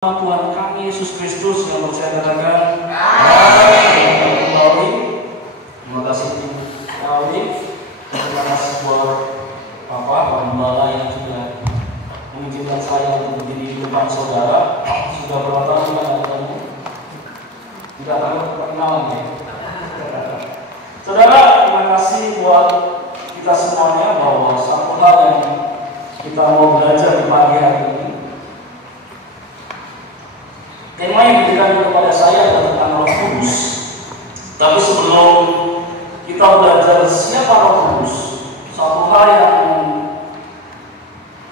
Tuhan kami Yesus Kristus yang saya katakan terima kasih terima kasih buat Bapak Gembala yang sudah mengizinkan saya untuk berdiri di depan saudara. Sudah berapa tahun kita ketemu? Tidak tahu perkenalan ya. Saudara, terima kasih buat kita semuanya bahwa satu hal yang kita mau belajar di pagi hari ini. Tema yang diberikan kepada saya adalah tentang Roh Kudus. Tapi sebelum kita belajar siapa Roh Kudus, satu hal yang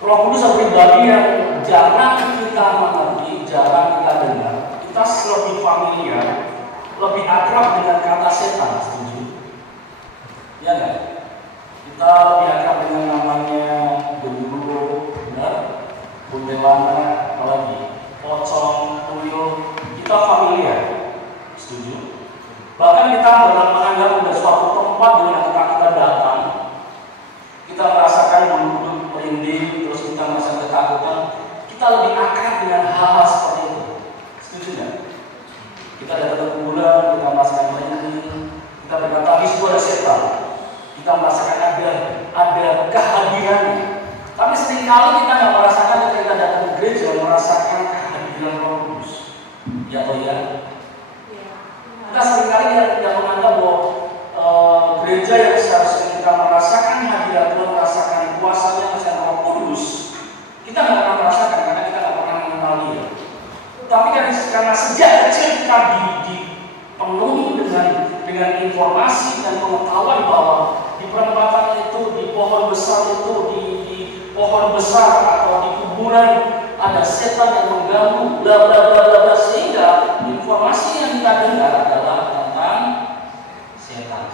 Roh Kudus adalah pribadi yang jarang kita mengerti, jarang kita dengar. Kita lebih familiar, lebih akrab dengan kata setan, setuju? Ya nggak? Kita lebih akrab dengan namanya gendruwo, benar? Kuntilanak, apalagi pocong, tuyul, kita familiar, setuju? Bahkan kita menganggap ada suatu tempat di mana kita datang, kita merasakan bulu-bulu merinding, terus kita merasakan ketakutan, kita lebih akrab dengan hal-hal seperti itu, setuju nggak? Kita datang ke kuburan, kita merasakan merinding, kita berkata, di situ ada setan, kita merasakan ada kehadirannya. Tapi seringkali kita nggak merasakan ketika kita datang ke gereja, merasakan kehadiran Roh Kudus. Ya atau ya? Kita seringkali tidak menganggap bahwa gereja yang seharusnya kita merasakan hadirat Tuhan, merasakan kuasanya, merasakan Roh Kudus, kita nggak pernah merasakan karena kita nggak pernah mengenal Dia. Tapi karena sejak kecil kita dipenuhi dengan informasi dan pengetahuan bahwa di perempatan itu, di pohon besar itu, di pohon besar atau di kuburan ada setan yang mengganggu, bla bla bla bla, sehingga informasi yang kita dengar adalah tentang setan.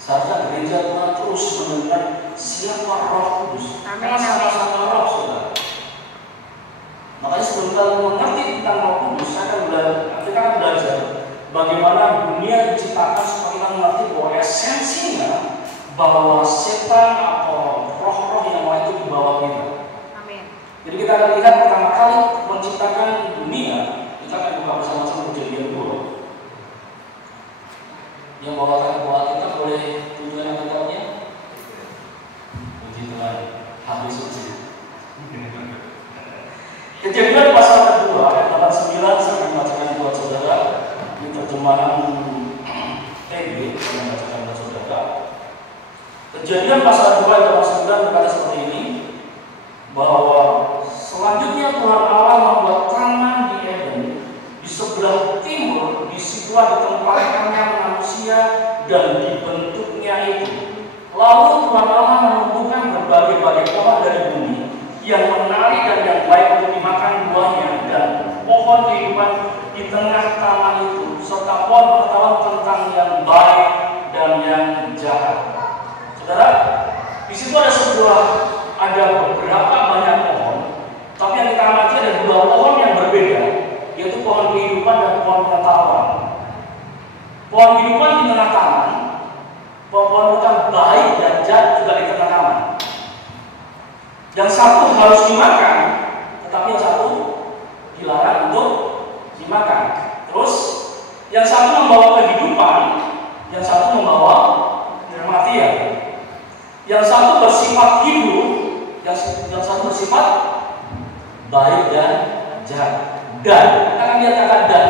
Seharusnya gereja Tuhan terus mendengar siapa Roh Kudus. Karena sama-sama Roh, saudara. Makanya sebelum kita mengerti tentang Roh Kudus, kita akan belajar bagaimana dunia diciptakan supaya kita mengerti bahwa esensinya bahwa setan atau roh-roh yang lain itu di bawah kita. Amin. Jadi kita akan lihat pertama kali menciptakan dunia, kita akan buka bersama-sama Kejadian 2. Yang bawa kita boleh tunjukkan Alkitabnya. Puji Tuhan, habis suci. Kejadian pasal kedua ayat 89 saya membacakan buat saudara. Ini terjemahan TB yang membacakan buat saudara. Kejadian pasal 2 ayat 9 berkata seperti ini, bahwa selanjutnya Tuhan Allah membuat taman di Eden di sebelah timur, di situlah ditempatkannya manusia dan dibentuknya itu. Lalu Tuhan Allah menumbuhkan berbagai-bagai pohon dari bumi yang menarik dan yang baik untuk dimakan buahnya, dan pohon kehidupan di tengah taman itu, serta pohon pengetahuan tentang yang baik dan yang jahat. Saudara, di situ ada beberapa banyak pohon, tapi yang kita amati ada dua pohon yang berbeda, yaitu pohon kehidupan dan pohon pengetahuan. Pohon kehidupan di tengah taman, pohon pengetahuan baik dan jahat juga di tengah taman. Yang satu harus dimakan, tetapi yang satu dilarang untuk dimakan. Terus, yang satu membawa kehidupan, yang satu membawa kematian. Yang satu bersifat hidup, yang satu bersifat baik dan jahat. Dan, kita akan lihat kata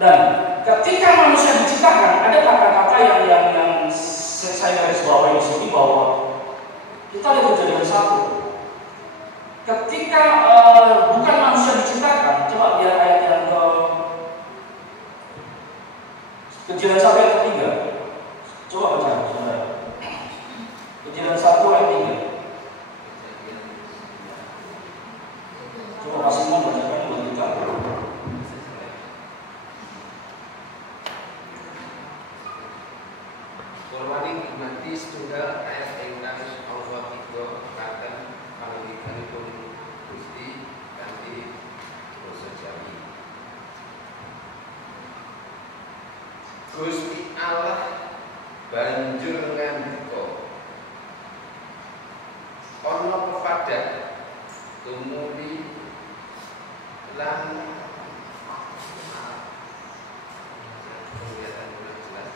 dan ketika manusia diciptakan, ada kata-kata yang saya garis bawahi di sini, bahwa kita lihat Kejadian 1. Ketika bukan manusia diciptakan, coba lihat ayat yang ke Kejadian 1 ayat 3. Coba baca, saudara. Kejadian 1 ayat 3. Coba Pak Simon bacakan buat kita. Kulwani nikmati setunggal ayat ingkang Allah kita katakan panjenenganipun Gusti kanthi basa Jawi. Gusti Allah banjur ngandika, ana pepadhat tumuli dan kelihatan kurang jelas.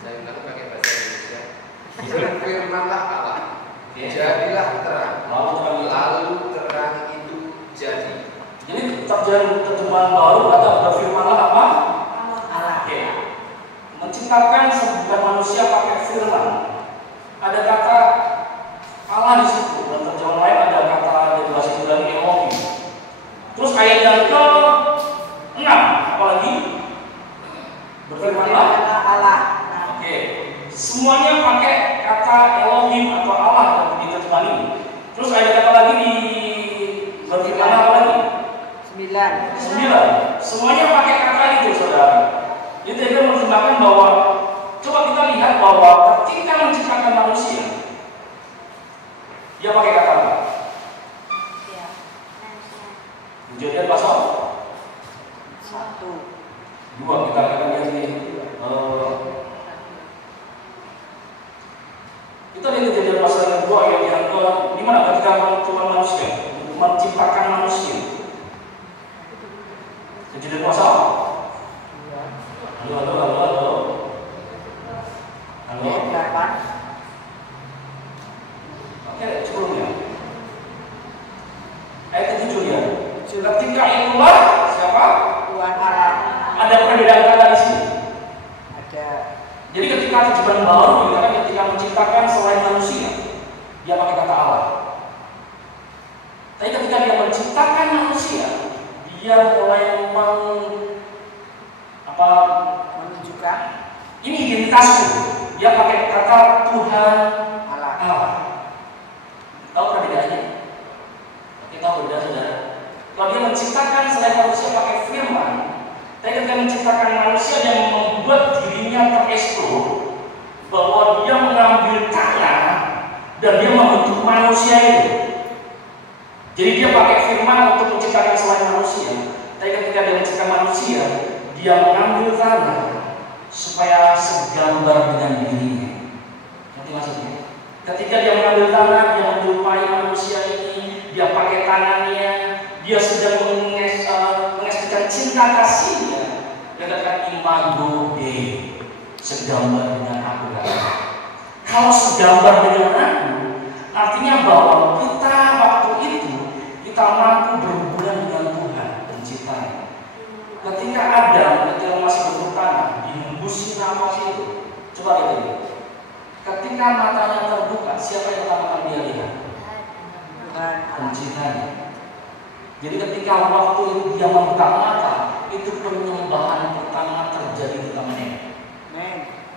Saya ulang pakai bahasa Indonesia. Berfirmanlah Allah, jadilah terang. Lalu terang itu jadi. Jadi terjemahan baru atau berfirmanlah apa? Allah. Oke. Menciptakan bukan manusia pakai firman. Ada kata Allah di situ. Dan terjemahan lain ada kata dari bahasa Ibrani Elohim. Terus ayat yang ke-6 apalagi? Berfirmanlah Allah. Oke. Semuanya pakai kata Elohim atau Allah di terjemahan ini. Terus ada kata lagi di berfirmanlah apa lagi? 9. Semuanya pakai kata itu, saudara. Jadi kita menerjemahkan bahwa coba kita lihat bahwa ketika menciptakan manusia, dia pakai kata apa? Kejadian pasal 2 kita akan lihat ini. Kita lihat kejadian pasal yang 2 ayat yang ke 5 ketika Tuhan manusia menciptakan manusia. Kejadian pasal. Halo. Ayat 8. Oke, sebelumnya. Ayat 7 ya. Ketika itulah siapa? Tuhan Allah. Ada perbedaan kata di sini. Ada. Jadi ketika terjemahan baru dikatakan ketika menciptakan selain manusia, dia pakai kata Allah. Tapi ketika dia menciptakan manusia, dia mulai menunjukkan ini identitasku. Dia pakai kata Tuhan Allah. Tahu perbedaannya? Kita tahu beda, saudara. Kalau dia menciptakan selain manusia pakai firman, tapi ketika menciptakan manusia dia membuat dirinya terekspos bahwa dia mengambil tanah dan dia membentuk manusia itu. Jadi dia pakai firman untuk menciptakan selain manusia, tapi ketika dia menciptakan manusia, dia mengambil tanah supaya segambar dengan dirinya. Nanti maksudnya, ketika dia mengambil tanah, dia menyerupai manusia ini, dia pakai tangannya, dia sedang mengekspresikan cinta kasihnya. Dia katakan imago Dei, segambar dengan aku. Kalau segambar dengan aku, artinya bahwa kita waktu itu kita mampu berhubungan dengan Tuhan penciptanya. Ketika ketika masih bentuk tanah, dihembusi nafas itu. Coba lihat ini. Ketika matanya terbuka, siapa yang pertama kali dia lihat? Tuhan Penciptanya. Jadi ketika waktu itu dia membuka mata, itu penyembahan pertama terjadi di tangannya.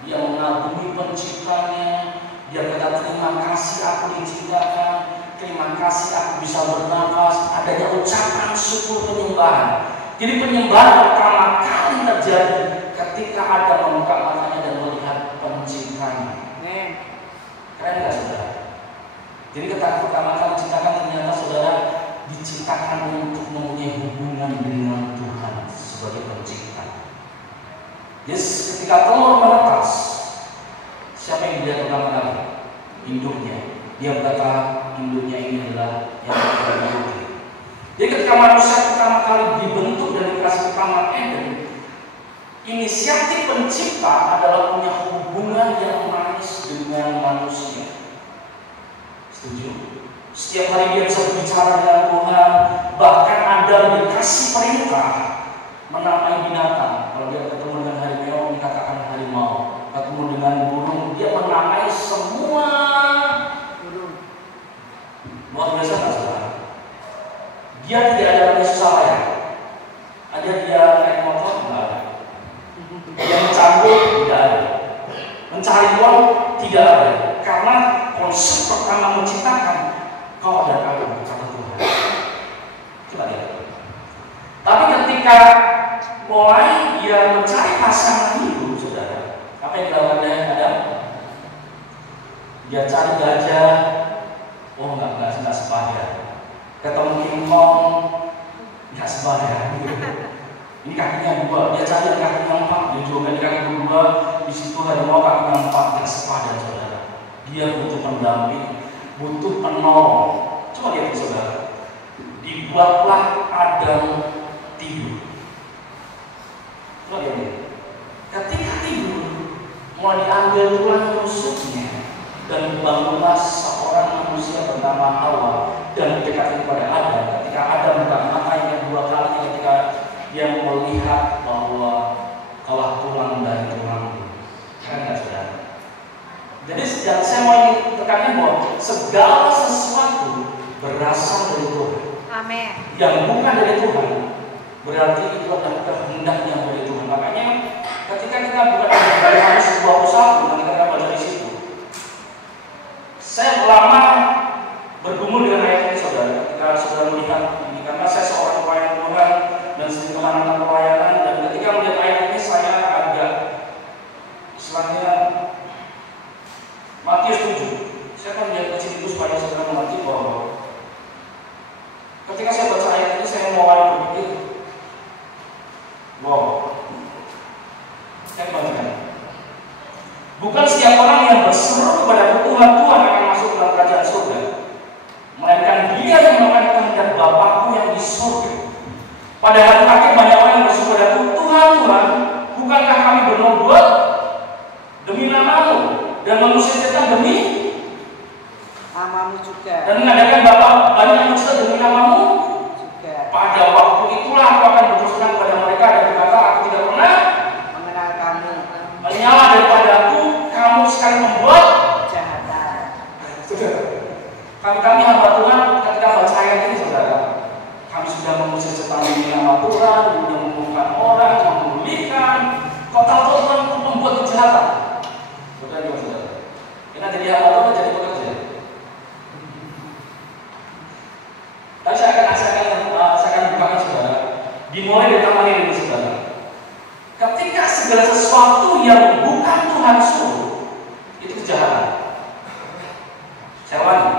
Dia mengagumi penciptanya. Dia kata terima kasih aku diciptakan, terima kasih aku bisa bernafas. Adanya ucapan syukur penyembahan. Jadi penyembahan pertama kali terjadi ketika ada membuka matanya dan melihat penciptanya. Keren gak, saudara? Jadi ketika pertama kali diciptakan ternyata saudara diciptakan untuk mempunyai hubungan dengan Tuhan sebagai pencipta. Yes, ketika telur menetas, siapa yang dilihat pertama kali? Induknya. Dia berkata induknya ini adalah yang terbaik. Jadi ketika manusia pertama kali dibentuk dari kreasi pertama Eden, inisiatif pencipta adalah punya hubungan yang manis dengan manusia. Setuju? Setiap hari dia bisa berbicara dengan Tuhan. Bahkan Adam dikasih perintah menamai binatang. Kalau dia ketemu dengan harimau, dikatakan harimau. Ketemu dengan burung, dia menamai semua burung. Luar biasa kan, saudara? Dia tidak ada lagi susah payah. Ada dia naik motor, tidak ada. Dia mencabut, tidak ada. Mencari uang, tidak ada. Karena konsep pertama menciptakan, kau dan aku, kata Tuhan. Coba lihat. Tapi ketika mulai dia mencari pasangan hidup, saudara, apa yang dilakukan Adam? Dia cari gajah, oh enggak sepadan. Ketemu King Kong, enggak sepadan. Ini kakinya 2, dia cari kakinya 4, dia juga di kaki 2, di situ ada mau kakinya 4, enggak sepadan, saudara. Dia butuh pendamping, butuh penolong. Coba lihat, saudara. Dibuatlah Adam tidur. Lihat ini. Ketika tidur, mulai diambil tulang rusuknya dan bangunlah seorang manusia bernama Hawa dan mendekati kepada Adam. Ketika Adam buka mata yang kedua kali ketika dia melihat bahwa kalah tulang dari tulang. Kan nggak sudah. Jadi saya mau tekankan bahwa segala sesuatu berasal dari Tuhan. Amin. Yang bukan dari Tuhan berarti itu adalah kehendaknya dari Tuhan. Makanya ketika kita bukan dari sebuah usaha, nanti kita baca di situ. Saya lama bergumul dengan ayat ini, saudara. Ketika saudara melihat ini, karena saya seorang pelayan Tuhan dan sering kemana-mana pelayanan, dan ketika melihat ayat ini saya agak istilahnya Matius 7. Saya akan lihat kecil itu supaya saudara mengerti bahwa ketika saya baca ayat ini saya mulai berpikir, wow, saya bacakan. Bukan setiap orang yang berseru kepada Tuhan akan masuk dalam kerajaan surga, melainkan dia yang melakukan kehendak Bapakku yang di surga. Pada hari akhir banyak orang yang berseru kepada Tuhan, bukankah kami bernubuat demi nama-Mu dan mengusir setan demi namamu juga dan mengadakan banyak mujizat demi nama-Mu juga. Pada waktu itulah aku akan berterus terang kepada mereka dan berkata, aku tidak pernah Mengenal kamu menyala daripada aku, kamu sekali membuat kejahatan. Kami hamba Tuhan ketika baca ayat ini, saudara, kami sudah mengusir setan demi nama Tuhan, sudah membunuhkan orang, memulihkan, total membuat kejahatan. Saudara, kita jadi hamba Tuhan, jadi pekerja. Tapi saya akan bukakan, saudara, dimulai dari taman ini, saudara. Ketika segala sesuatu yang bukan Tuhan suruh, itu kejahatan. Saya ulangi,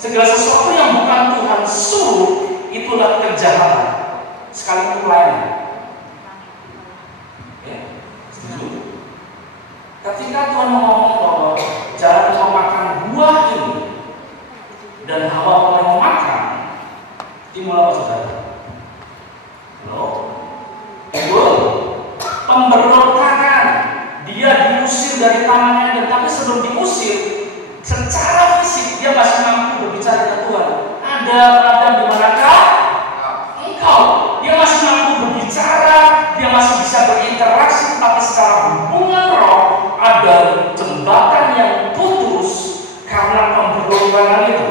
segala sesuatu yang bukan Tuhan suruh, itulah kejahatan. Sekalipun pelayanan. Ya, setuju? Ketika Tuhan ngomong bahwa jangan kau makan buah ini, dan Hawa mulai memakan, timbul apa, saudara? Halo? Timbul pemberontakan. Dia diusir dari tamannya, dan tapi sebelum diusir, secara fisik dia masih mampu berbicara dengan Tuhan. Adam, di manakah engkau? Dia masih mampu berbicara, dia masih bisa berinteraksi, tapi secara hubungan roh ada jembatan yang putus karena pemberontakan itu.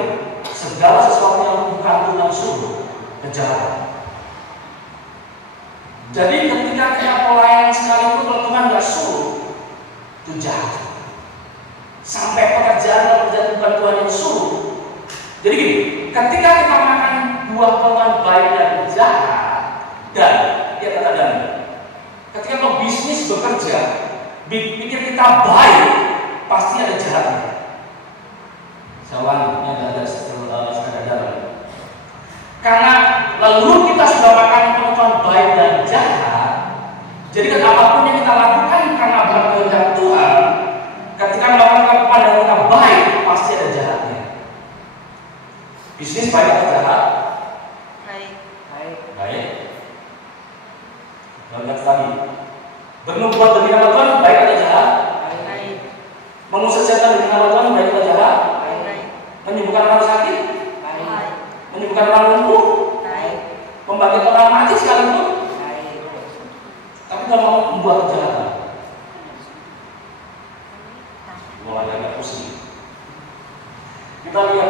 Segala sesuatu yang bukan Tuhan suruh, kejahatan. Jadi ketika kita pelayan sekalipun kalau Tuhan nggak suruh, itu jahat. Sampai pekerjaan bukan Tuhan yang suruh. Jadi gini, ketika kita makan buah pohon baik dan jahat, dan dia kata dan ketika mau bisnis bekerja, pikir kita baik, pasti ada jahatnya. Saya ulangi, ini ada sekadar dalam. Karena lalu kita sudah makan pohon baik dan jahat, jadi kan apapun yang kita lakukan karena berkehendak Tuhan, ketika melakukan kepada kita baik, pasti ada jahatnya. Bisnis baik atau jahat? Baik. Kita lihat tadi. Bernubuat demi nama Tuhan, baik atau jahat? Baik. Mengusir setan demi nama Tuhan, baik atau jahat? Baik. Menyembuhkan orang sakit? Baik. Menyembuhkan orang lumpuh? Baik. Membangkitkan orang mati sekalipun? Baik. Tapi kalau membuat kejahatan, mulai agak pusing. Kita lihat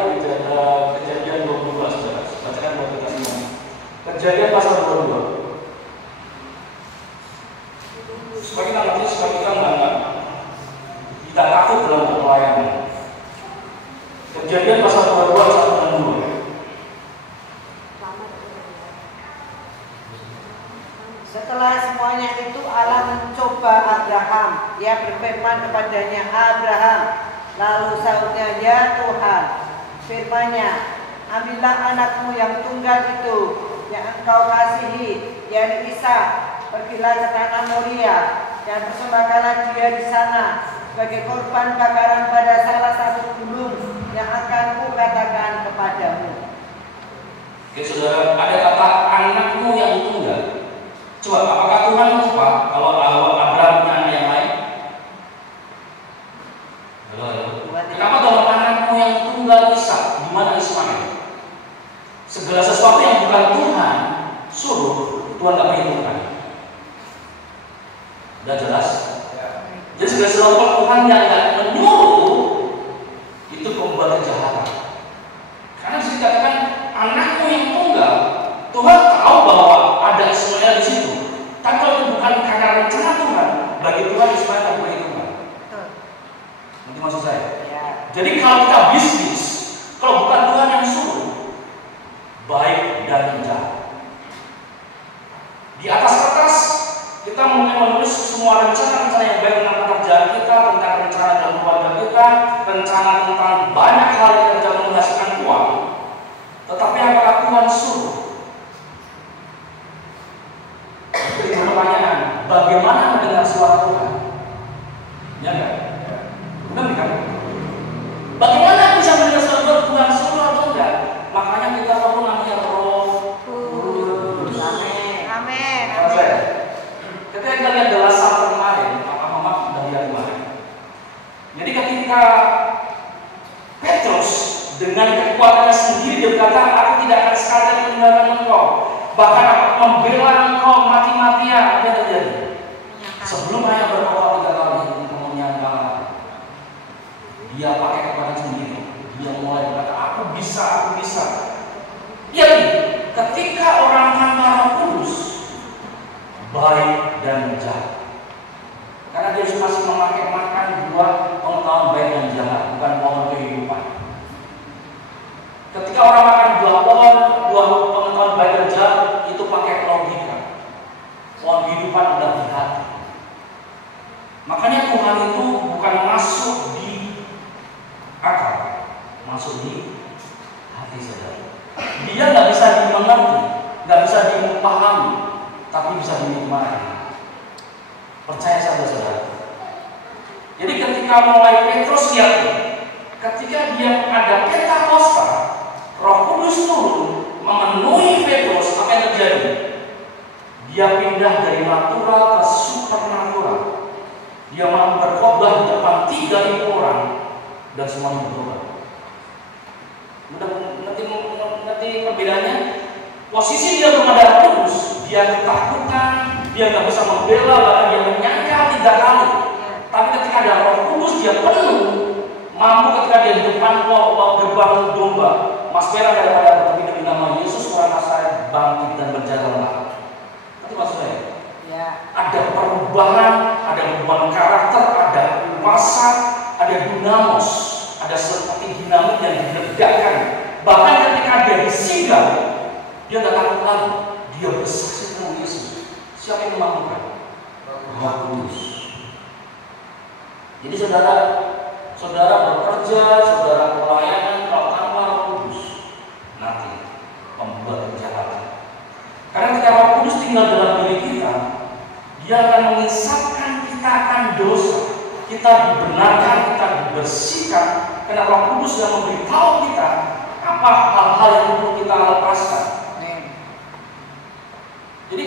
kejadian 22, saudara. Bacakan buat kita semua. Kejadian pasal 22. Supaya kita ngerti, supaya kita tidak takut dalam pelayanan. Kejadian pasal 22 ayat 1 dan 2. Setelah semuanya itu Allah mencoba Abraham. Ia berfirman kepadanya, Abraham. Lalu sahutnya, ya Tuhan. Firman-Nya, ambillah anakmu yang tunggal itu, yang engkau kasihi, yakni Ishak. Pergilah ke tanah Moria dan persembahkanlah dia di sana sebagai korban bakaran pada salah satu gunung yang akan kukatakan kepadamu. Oke, saudara, ada kata anak Tuhan suruh, Tuhan gak perhitungkan. Udah jelas? Jadi sebagai seorang Tuhan yang gak menyuruh itu pembuat kejahatan. Karena bisa dikatakan anakmu yang tunggal, Tuhan tahu bahwa ada Ismail di situ. Tapi kalau itu bukan karena rencana Tuhan, bagi Tuhan Ismail tak berhitungan. Nanti maksud saya. Jadi kalau kita bisnis, kalau bukan Tuhan yang suruh, baik dan jahat. Di atas kertas kita mulai menulis semua rencana-rencana yang baik tentang pekerjaan kita, tentang rencana dalam keluarga kita, rencana tentang banyak hal yang kita menghasilkan uang. Tetapi apakah Tuhan suruh? Jadi pertanyaan, bagaimana mendengar suara Tuhan? Ya enggak? Benar kan? Bagaimana bisa mendengar suara Tuhan suruh atau enggak? Makanya kita perlu namanya Roh Kudus. Amin. Ketika kita lihat dalam Saat kemarin, Papa Mama sudah lihat kemarin. Jadi ketika Petrus dengan kekuatannya sendiri berkata, aku tidak akan sekali meninggalkan engkau, bahkan aku membela engkau mati-matian. Apa yang terjadi? Sebelum ayah berdoa 3 kali kemudian dia pakai kekuatan sendiri. Dia mulai berkata, aku bisa. Iya, ketika orang tanpa Roh Kudus baik dan jahat. Karena dia masih memakai makan buah pengetahuan baik dan jahat, bukan pohon kehidupan. Ketika orang makan buah pengetahuan baik dan jahat, itu pakai logika. Pohon kehidupan adalah di hati. Makanya Tuhan itu bukan masuk di akal, masuk di hati saudara. Dia nggak bisa dimengerti, nggak bisa dipahami, tapi bisa dinikmati. Percaya saudara. Jadi ketika mulai Petrus yakin, ketika dia ada Pentakosta, Roh Kudus turun memenuhi Petrus, apa yang terjadi? Dia pindah dari natural ke supernatural. Dia mau berkhotbah di depan 3.000 orang dan semuanya berubah. Nanti perbedaannya. Posisi dia belum ada Roh Kudus, dia ketakutan, dia nggak bisa membela, bahkan dia menyangkal 3 kali. Tapi ketika ada Roh Kudus, dia penuh, mampu ketika dia di depan gerbang domba, Mas Bera daripada bertemu demi nama Yesus orang Nazaret bangkit dan berjalanlah. Itu maksud saya. Ya. Ada perubahan karakter, ada kuasa, ada dinamos, ada seperti dinamit yang diledakkan. Bahkan ketika dia disidang, dia tidak takut lagi, dia bersaksi tentang Yesus. Siapa yang memampukan? Roh Kudus. Jadi saudara bekerja, saudara pelayanan kalau tanpa Roh Kudus, nanti membuat kejahatan. Karena ketika Roh Kudus tinggal dalam diri kita, dia akan mengisapkan kita akan dosa. Kita dibenarkan, kita dibersihkan, karena Roh Kudus yang memberitahu kita apa hal-hal yang perlu kita lepaskan. Jadi,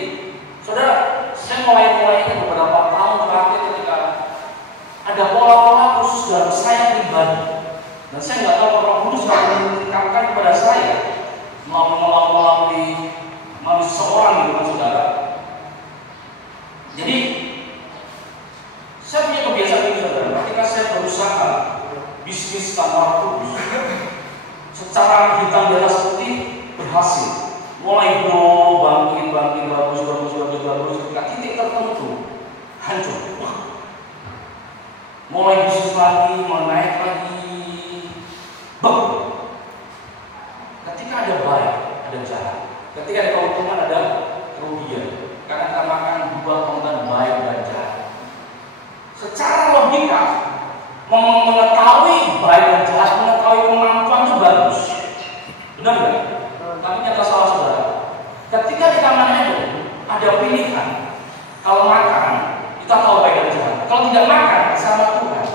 saudara, saya mulai ini beberapa tahun terakhir ketika ada pola-pola khusus dalam saya pribadi, dan saya nggak tahu Roh Kudus menunjukkan kepada saya melalui seseorang gitu kan, saudara. Jadi, saya punya kebiasaan ini, saudara. Ketika saya berusaha bisnis tanpa Roh Kudus, secara hitam di atas putih berhasil. Mulai bangkit bagus, ketika titik tertentu hancur. Mulai bisnis lagi, menaik lagi, ketika ada baik, ada jahat. Ketika ada keuntungan, ada kerugian. Karena kita makan buah pengetahuan baik dan jahat. Secara logika, mengetahui baik dan jahat, mengetahui kemampuan itu bagus. Benar nggak? Tapi nyata salah, saudara. Ketika di tangan Eden ada pilihan. Kalau makan, kita tahu baik dan jahat. Kalau tidak makan, sama Tuhan.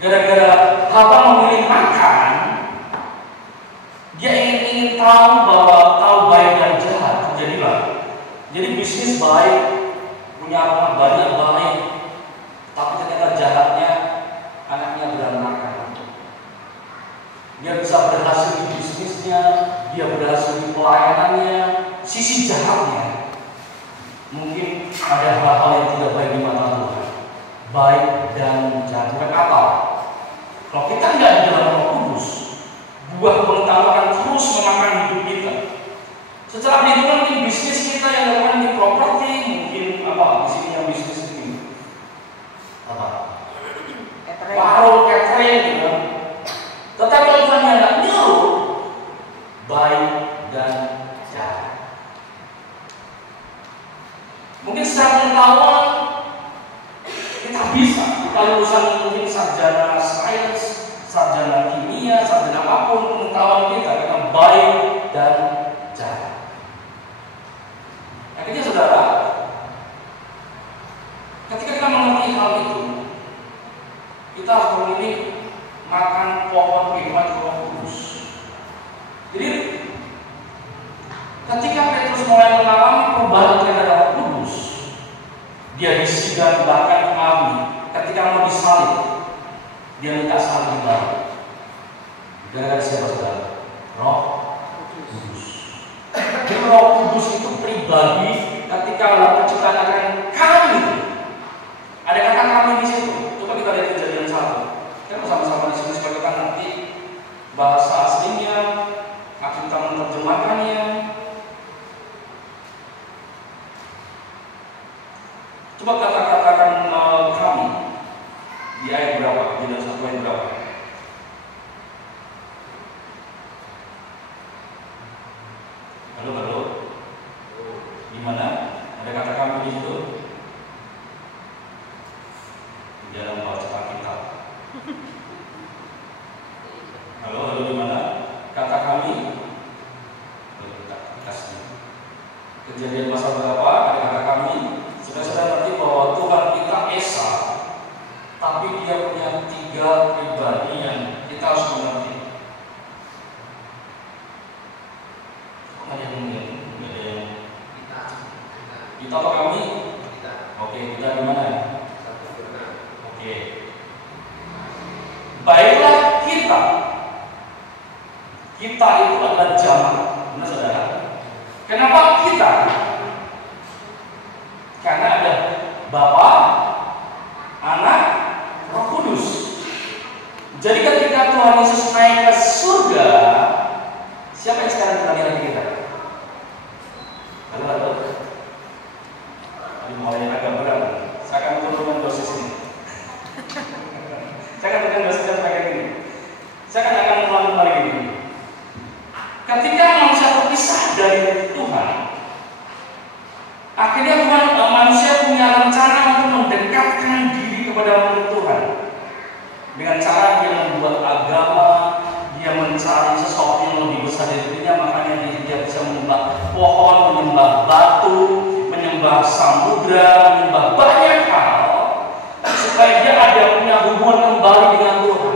Gara-gara Hawa memilih makan, dia ingin tahu bahwa tahu baik dan jahat. Jadi bisnis baik, punya aroma banyak baik, tapi ternyata jahatnya anaknya berantakan. Dia bisa berhasil di bisnisnya, dia berhasil segi pelayanannya, sisi jahatnya. Mungkin ada hal-hal yang tidak baik di mata Tuhan. Baik dan jahat bukan apa. Kalau kita nggak di dalam Roh Kudus, buah pengetahuan akan terus memakan hidup kita. Secara perhitungan mungkin bisnis kita yang dilakukan di properti, mungkin apa di sini yang bisnis ini apa? Warung, catering gitu. Tetapi kalau Tuhan yang nggak nyuruh, baik dan jahat. Mungkin secara pengetahuan kita bisa, kita lulusan mungkin sarjana sains, sarjana kimia, sarjana apapun pengetahuan kita baik dan jahat. Akhirnya saudara, ketika kita mengerti hal itu, kita harus memilih makan pohon kehidupan Roh Kudus. Jadi, ketika Petrus mulai mengalami perubahan terhadap Roh Kudus, dia disidang bahkan kemari. Ketika mau disalib, dia minta salib baru. Gara-gara siapa saudara? Roh Kudus. Jadi Roh Kudus itu pribadi ketika dalam penciptaan akan kami. Ada kata kami di situ. Coba kita lihat Kejadian 1. Kita bersama-sama di sini supaya kita nanti bahasa aslinya, kita menerjemahkannya. Coba katakan kami di ayat berapa? Kejadian 1 ayat berapa? Halo. Di mana? Ada kata kami di situ? Di dalam baca kitab. Halo di mana? Kata kami. Kejadian pasal berapa? Ada kata kami. Sudah ngerti bahwa Tuhan kita Esa, tapi dia punya 3 pribadi yang kita harus mengerti. Kita atau kami? Oke, kita gimana? Oke. Baiklah kita. Kita itu adalah jamak. Benar saudara? Kenapa kita? Karena ada Bapa, Anak, Roh Kudus. Jadi ketika Tuhan Yesus naik ke surga, siapa yang sekarang kita lihat kita? Halo. Ini mulai agak berat. Saya akan turunkan dosis ini. Saya akan turunkan dosisnya sebagai ini. Saya akan ulang kembali ini. Ketika manusia terpisah dari Tuhan, akhirnya manusia punya rencana untuk mendekatkan diri kepada Tuhan dengan cara dia membuat agama, dia mencari sesuatu yang lebih besar dari dirinya, makanya dia bisa menyembah pohon, menyembah batu, menyembah samudra, menyembah banyak hal supaya dia ada punya hubungan kembali dengan Tuhan.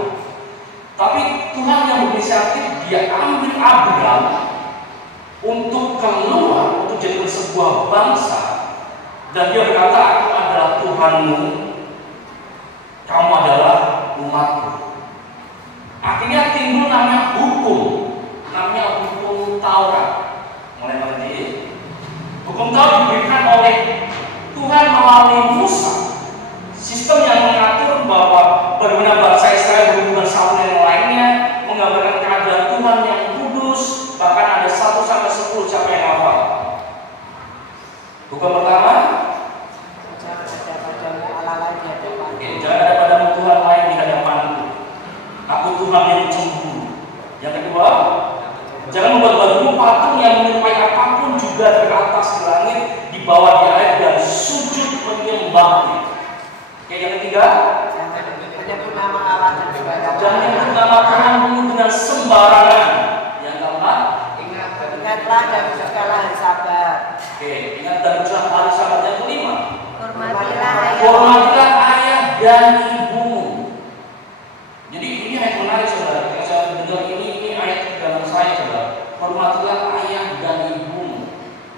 Tapi Tuhan yang berinisiatif, dia ambil Abraham untuk keluar, untuk jadi sebuah bangsa, dan dia berkata, aku adalah Tuhanmu, kamu adalah umatku. Akhirnya timbul namanya hukum, namanya hukum Taurat. Mulai nanti hukum Taurat diberikan oleh Tuhan melalui Musa, sistem yang mengatur bahwa bagaimana bangsa Israel berhubungan satu dengan lainnya, menggambarkan keadaan Tuhan yang kudus. Bahkan ada 1 sampai 10, siapa yang hafal? Hukum pertama, jangan ada padamu Tuhan lain di hadapanku. Aku Tuhan yang cemburu. Yang kedua, jangan membuat bagimu patung yang menyerupai apapun juga di atas di langit, di bawah di air, dan sujud menyembahnya. Oke, yang ketiga, menyebut nama Allah dan jangan menyebut nama Tuhanmu dengan sembarangan. Yang keempat, ingatlah dan berjagalah hari Sabat. Oke, ingat dan berjalan hari Sabat. Yang kelima, hormatilah ayah dan ibumu. Jadi ini ayat menarik saudara. Ketika saya mendengar ini ayat dalam saya saudara. Hormatilah ayah dan ibumu.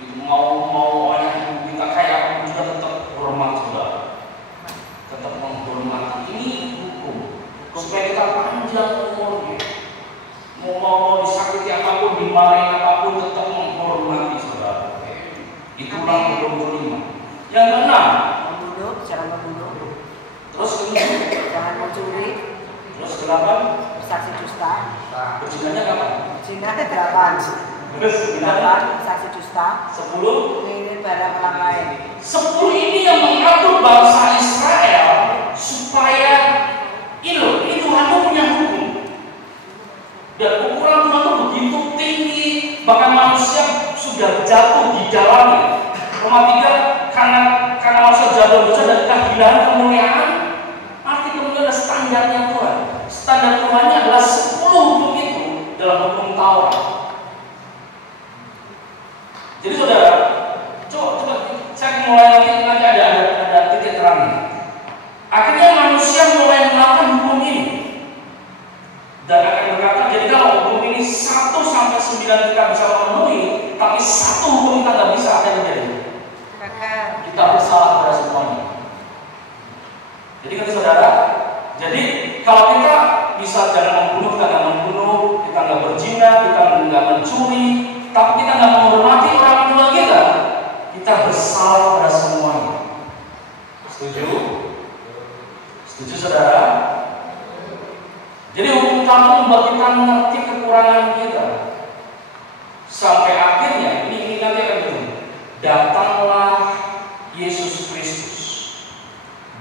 Itu mau ayah ibu kita kayak apa juga tetap hormat saudara. Tetap menghormati. Ini hukum supaya kita panjang umurnya. Mau disakiti apapun, dimarahin apapun, tetap Amin. 25. Yang keenam, membunuh, jangan membunuh. Terus ke-7, Jangan mencuri. terus ke-8, Bersaksi dusta. berzinanya kapan? Zina 8. Terus 9, Saksi dusta. 10. Menginginkan barang orang lain. 10 ini yang mengatur bangsa Israel supaya ini Tuhan itu punya hukum. Dan ukuran Tuhan itu begitu tinggi, bahkan manusia sudah jatuh di dalamnya. Roma 3, karena manusia jatuh dosa dan kehilangan kemuliaan, arti kemuliaan adalah standarnya Tuhan. Standar Tuhannya adalah 10 hukum itu dalam hukum Taurat. Jadi saudara, coba saya mulai nanti ada titik terangnya. Akhirnya manusia mulai melakukan hukum ini dan akan berkata, jadi kalau hukum ini 1 sampai 9 kita bisa memenuhi, tapi 1 hukum kita nggak bisa, apa yang terjadi? Kita bersalah pada semuanya. Jadi kata saudara, jadi kalau kita bisa jangan membunuh, kita nggak membunuh, kita nggak berzina, kita nggak mencuri, tapi kita nggak menghormati orang tua kita bersalah pada semuanya. Setuju? Setuju saudara? Jadi hukum Taurat membuat kita mengerti kekurangan kita. Sampai akhirnya ini nanti akan begini. Datanglah Yesus Kristus.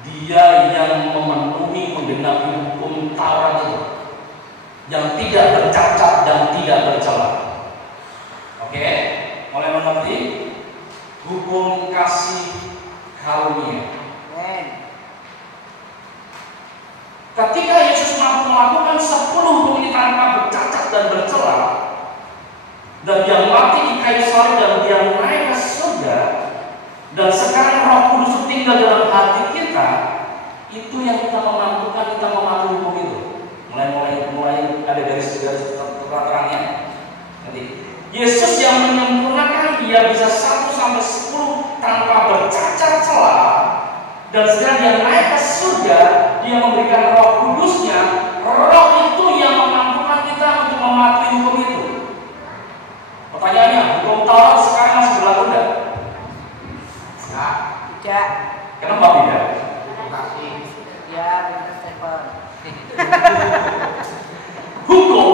Dia yang memenuhi menggenapi hukum Taurat itu, yang tidak bercacat dan tidak bercela. Oke, mulai mengerti hukum kasih karunia. Ketika Yesus mampu melakukan 10 hukum ini tanpa bercacat dan bercela, dan dia mati di kayu salib dan dia naik ke surga, dan sekarang Roh Kudus tinggal dalam hati kita, itu yang kita memampukan kita mematuhi hukum itu. Mulai ada garis-garis terangnya. Nanti Yesus yang menyempurnakan, dia bisa 1 sampai 10 tanpa bercacat celah, dan sekarang dia naik ke surga, dia memberikan Roh Kudusnya. Roh itu yang memampukan kita untuk mematuhi hukum itu. Pertanyaannya, hukum Taurat sekarang masih berlaku tidak? Tidak. Kenapa tidak? Ya, benar Stephen. Hukum,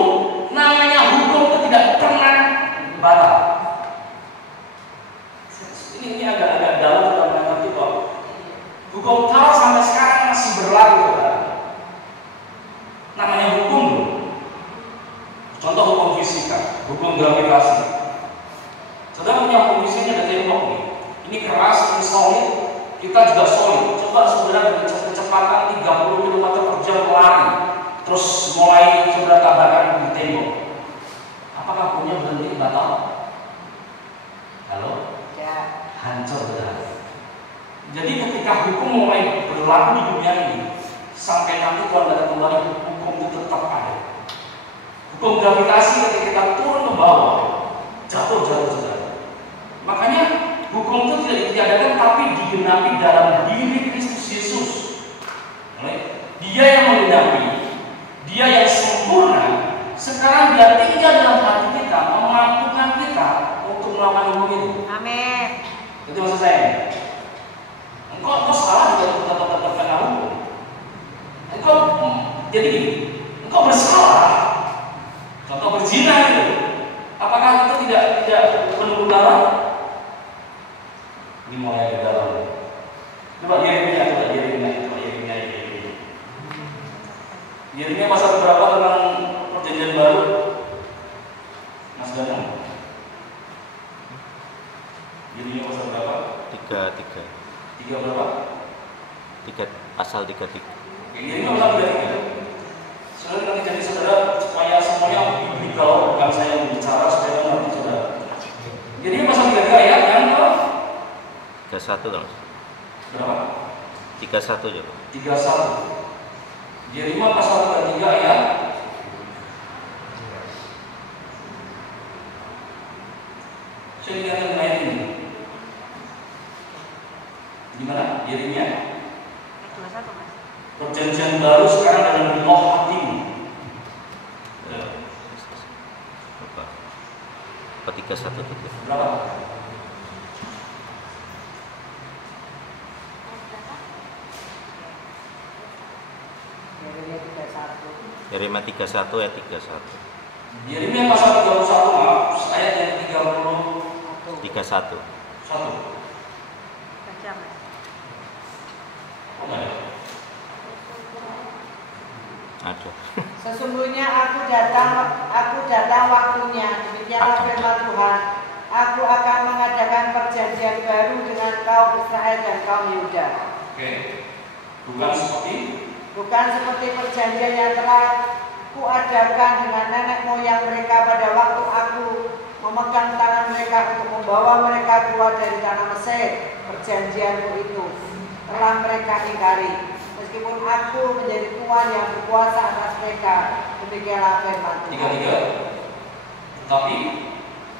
namanya hukum itu tidak pernah batal. Ini agak dalam dalam mengerti kok. Hukum Taurat sampai sekarang masih berlaku, kan? Namanya hukum. Contoh hukum fisika, hukum gravitasi. Saudara punya hukum fisikanya ada tembok nih. Ini keras, ini solid. Kita juga solid. Coba saudara dengan kecepatan 30 km per jam lari, terus mulai saudara tabrakan di tembok. Apakah punya berhenti batal? Halo? Ya. Hancur saudara. Jadi ketika hukum mulai berlaku di dunia ini, sampai nanti Tuhan datang kembali, hukum itu tetap ada. Hukum gravitasi ketika kita turun ke bawah, jatuh saudara. Makanya hukum itu tidak ditiadakan, tapi digenapi dalam diri Kristus Yesus. Dia yang menggenapi, dia yang sempurna. Sekarang dia tinggal dalam hati kita, memampukan kita untuk melakukan hukum itu. Amin. Itu maksud saya. Engkau salah juga tetap kena hukum. Engkau jadi gini, engkau bersalah. Contoh berzina itu, apakah itu tidak penuh darah? Ini mulai ke dalam. Coba Yeremia pasal berapa tentang perjanjian baru? Mas Danang. Yeremia pasal berapa? 3 berapa? 3 pasal 33. Yeremia pasal 33. Saudara nanti jadi saudara supaya semuanya biblical, bukan saya yang bicara supaya nanti saudara. Yeremia pasal 33 ayat yang berapa? 31 dong. Berapa? 31 juga. 31. Yeremia pasal 33 ayat saya ingatkan ayat ini. Gimana? Yeremia 21, Mas. Perjanjian baru sekarang dalam loh hatimu. Berapa? 31 itu. Berapa? Yeremia 31 ayat 31. Yeremia pasal 31 maaf, ayat yang 31. Baca, Mas. Ada. Sesungguhnya aku datang waktunya, demikianlah firman Tuhan. Aku akan mengadakan perjanjian baru dengan kaum Israel dan kaum Yehuda. Oke. Bukan seperti perjanjian yang telah kuadakan dengan nenek moyang mereka pada waktu aku memegang tangan mereka untuk membawa mereka keluar dari tanah Mesir. Perjanjianku itu telah mereka ingkari. Meskipun aku menjadi Tuhan yang berkuasa atas mereka, demikianlah firman Tuhan.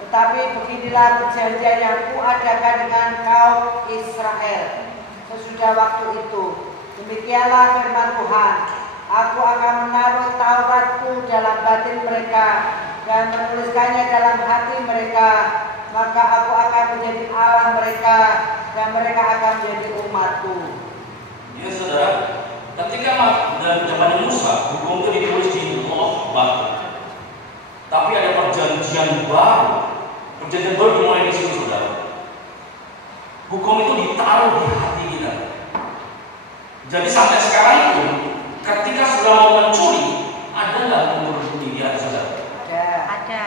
Tetapi beginilah perjanjian yang kuadakan dengan kaum Israel sesudah waktu itu. Demikianlah firman Tuhan. Aku akan menaruh Tauratku dalam batin mereka dan menuliskannya dalam hati mereka. Maka aku akan menjadi Allah mereka dan mereka akan menjadi umatku. Ya saudara, ketika dari zaman Musa, hukum itu ditulis di loh batu. Tapi ada perjanjian baru. Perjanjian baru dimulai di sini, saudara. Hukum itu ditaruh di hati kita. Jadi sampai sekarang itu, ketika sudah mau mencuri, ada nggak umur diri saudara? Ada.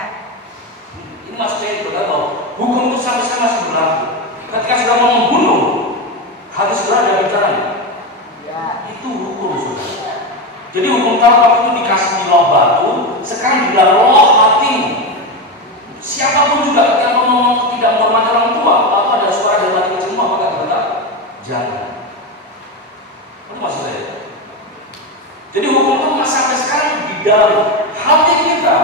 Ini maksudnya itu kan, hukum itu sampai sekarang masih berlaku. Ketika sudah mau membunuh, harus sudah ada bicaranya. Itu hukum, saudara. Jadi hukum Taurat itu dikasih di loh batu, sekarang di dalam loh hati. Siapapun juga yang ngomong tidak menghormati orang tua, atau ada suara dari hati kecil, maka kita jangan. Itu maksud saya. Jadi hukum itu masih sampai sekarang di dalam hati kita.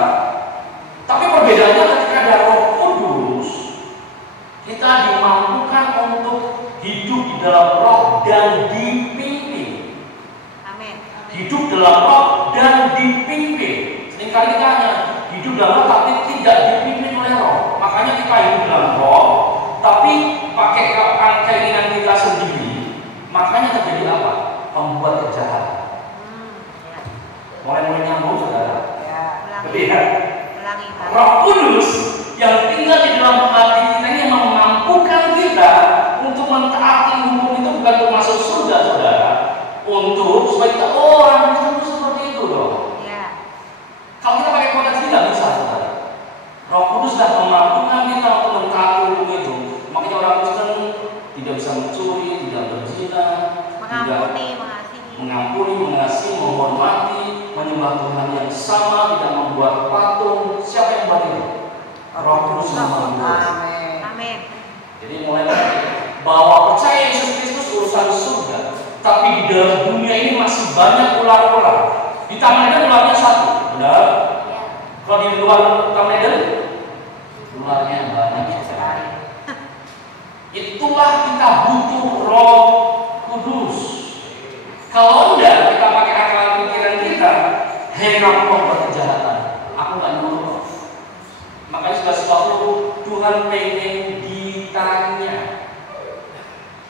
Tapi perbedaannya ketika ada Roh Kudus, kita dimampukan untuk hidup di dalam Roh dan dipimpin. Amin. Hidup dalam Roh dan dipimpin. Seringkali kita hanya hidup dalam Roh tapi tidak dipimpin oleh Roh. Makanya kita hidup dalam Roh, tapi pakai keinginan kita sendiri. Makanya terjadi apa? Membuat kejahatan. Mulai nyambung, saudara. Lihat, Roh Kudus yang tinggal di dalam hati kita ini memampukan kita untuk mentaati hukum itu, bukan untuk masuk surga, saudara. Untuk supaya kita orang Kristen seperti itu dong. Kalau kita pakai konteks ini nggak bisa, saudara. Roh Kudus sudah memampukan kita untuk mentaati hukum itu. Makanya orang Kristen tidak bisa mencuri, tidak berzina, mengampuni, mengasihi, menghormati, menyembah Tuhan yang sama, tidak membuat patung. Siapa yang buat itu? Roh Kudus yang membuat. Amin. Jadi mulai bahwa percaya Yesus Kristus urusan surga, tapi di dalam dunia ini masih banyak ular-ular. Di Taman Eden ularnya satu, benar? Kalau di luar Taman Eden ularnya banyak sekali. Itulah kita butuh Roh Kudus. Kalau enggak, kita pakai akal pikiran kita, kamu membuat kejahatan. Aku nggak nurut. Makanya sudah sesuatu Tuhan pengen ditanya.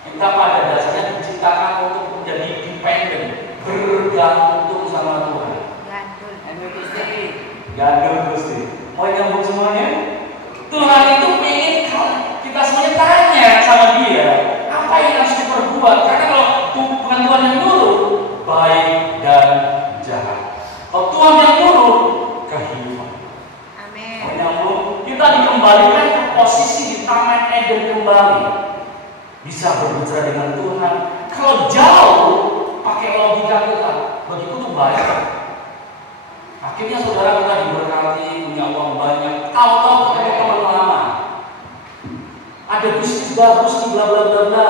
Kita pada dasarnya diciptakan untuk menjadi dependent, bergantung sama Tuhan. Gandul Gusti. Mau nyambung semuanya? Tuhan itu pengen kita semuanya tanya sama Dia, apa yang harus diperbuat? Karena kalau bukan Tuhan yang nurut, baik dan jahat. Kalau Tuhan yang nurut, kehidupan. Amin. Kita dikembalikan ke posisi di Taman Eden kembali. Bisa berbicara dengan Tuhan. Kalau jauh, pakai logika kita, begitu tuh baik. Akhirnya saudara kita diberkati, punya uang banyak, tahu-tahu ketemu teman lama. Ada bisnis bagus nih, bla bla bla bla.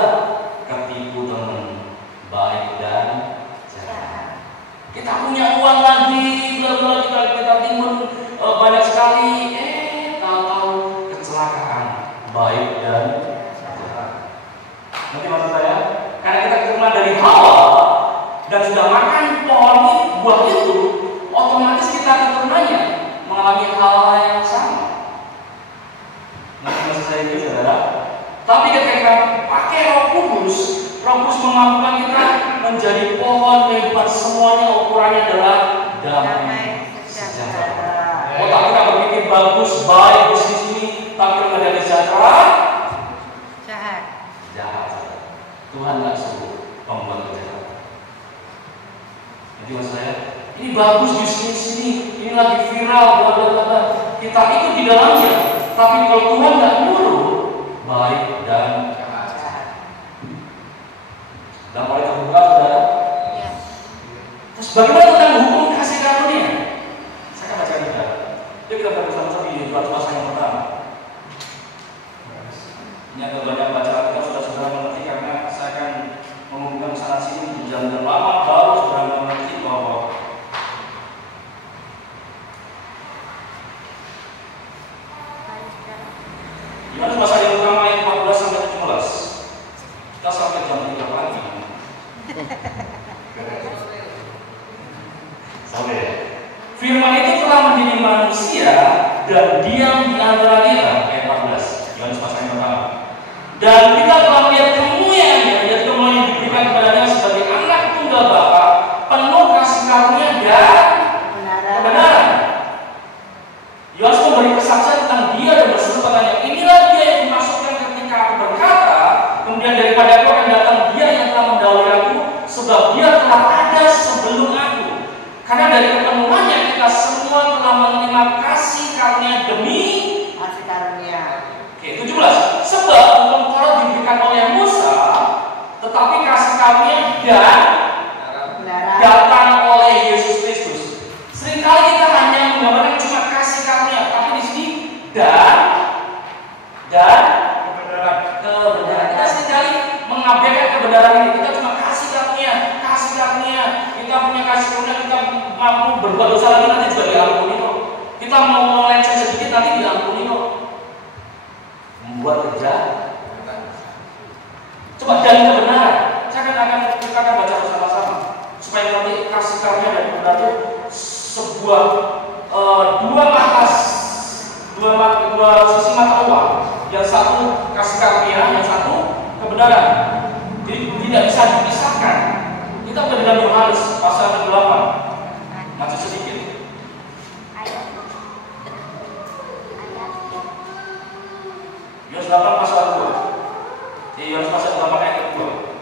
Ketipu teman, baik dan jahat. Kita punya uang lagi, bla bla, kita timbun banyak sekali. Tahu-tahu kecelakaan, baik dan jahat. Nanti maksud saya, karena kita keturunan dari Hawa dan sudah makan pohon buah itu, otomatis kita keturunannya mengalami hal-hal yang sama. Nanti maksud saya itu, saudara. Tapi ketika kita pakai Roh Kudus memampukan kita menjadi pohon hebat, semuanya ukurannya adalah damai sejahtera. Otak kita berpikir bagus, baik, di sini, tapi kalau ada sejahtera, jahat. Tuhan nggak suruh membuat kejahatan. Jadi maksud saya, ini bagus di sini, ini lagi viral, bla bla bla. Kita ikut di dalamnya, tapi kalau Tuhan nggak nyuruh, baik dan jahat. Dan paling terbuka, saudara. Terus bagaimana tentang hukum kasih karunia? Saya akan baca juga. Yuk kita bersama-sama di surat pasal yang pertama. Ini agak banyak bacaan kita sudah mengerti karena saya akan mengumumkan sana sini jam lama baru sudah mengerti bahwa Yohanes pasal yang pertama ayat 14 sampai 17. Kita sampai jam 3 pagi. Sampai ya. Firman itu telah menjadi manusia dan diam di antara kita. Ayat 14. Yohanes pasal yang pertama. Dan kita telah melihat kemuliaannya, yaitu kemuliaan yang diberikan kepadanya sebagai anak tunggal Bapa, penuh kasih karunia dan kebenaran. Yohanes memberi kesaksian tentang dia dan berseru katanya, inilah dia yang dimaksudkan ketika aku berkata, kemudian daripada aku akan datang dia yang telah mendahului aku, sebab dia telah ada sebelum aku. Karena dari kepenuhannya kita semua telah menerima kasih karunia demi kasih karunia. Oke, 17. Sebab hukum Taurat diberikan oleh Musa, tetapi kasih karunia dan datang oleh Yesus Kristus. Seringkali kita hanya menggambarkan cuma kasih karunia, tapi di sini dan kebenaran. Kita seringkali mengabaikan kebenaran ini. Kita cuma kasih karunia. Kita punya kasih karunia, kita mampu berbuat dosa lagi nanti juga diampuni kok. Kita mau melenceng sedikit nanti diampuni kok. Membuat kejahatan. Coba dan kebenaran. Kita akan baca bersama-sama supaya nanti kasih karunia dan kebenaran itu sebuah dua sisi mata uang. Yang satu kasih karunia, yang satu kebenaran. Jadi tidak bisa dipisahkan. Kita berada dalam Yohanes pasal 8. Masih sedikit. Yohanes 8 pasal 2. Yohanes pasal 8 ayat 2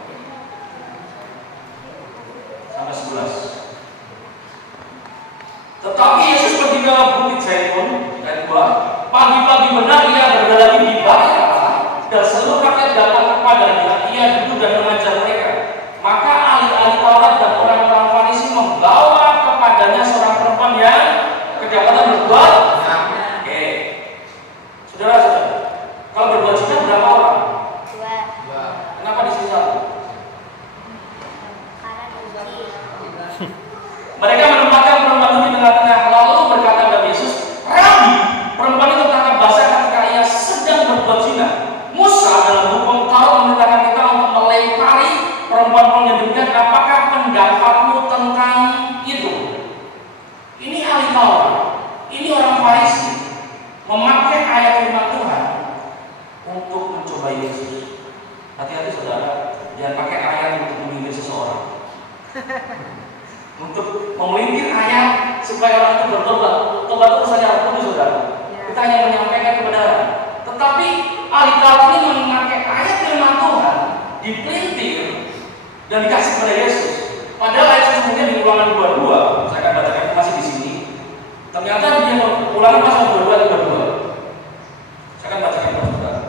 sampai 11. Tetapi Yesus pergi ke Bukit Zaitun, ayat 2. Pagi-pagi benar ia berada di bait Allah, dan seluruh rakyat datang kepadanya. Ia duduk dan mengajar mereka. Maka ahli-ahli Taurat dan orang-orang Farisi membawa kepadanya seorang perempuan yang kedapatan berbuat. Oke, saudara-saudara, kalau berbuat zina berapa orang? 2. Kenapa di sini 1? Mereka menempatkan perempuan itu di tengah-tengah, lalu berkata kepada Yesus, Rabi, perempuan itu tertangkap basah ketika ia sedang berbuat zina. Musa dalam hukum Taurat memerintahkan kita untuk melempari perempuan yang demikian. Apakah pendapatmu tentang itu? Ini ahli Taurat, ini orang Farisi memakai ayat firman Tuhan untuk mencobai Yesus. Hati-hati saudara, jangan pakai ayat untuk menyindir seseorang. Untuk memelintir ayat supaya orang itu bertobat. Tobat itu saja harus saudara. Kita hanya menyampaikan kebenaran. Tetapi ahli Taurat ini memakai ayat firman Tuhan, dipelintir dan dikasih kepada Yesus. Padahal ayat sesungguhnya di Ulangan 22, saya akan bacakan masih di sini. Ternyata di Ulangan pasal 22 ayat 22. Saya akan bacakan kepada saudara.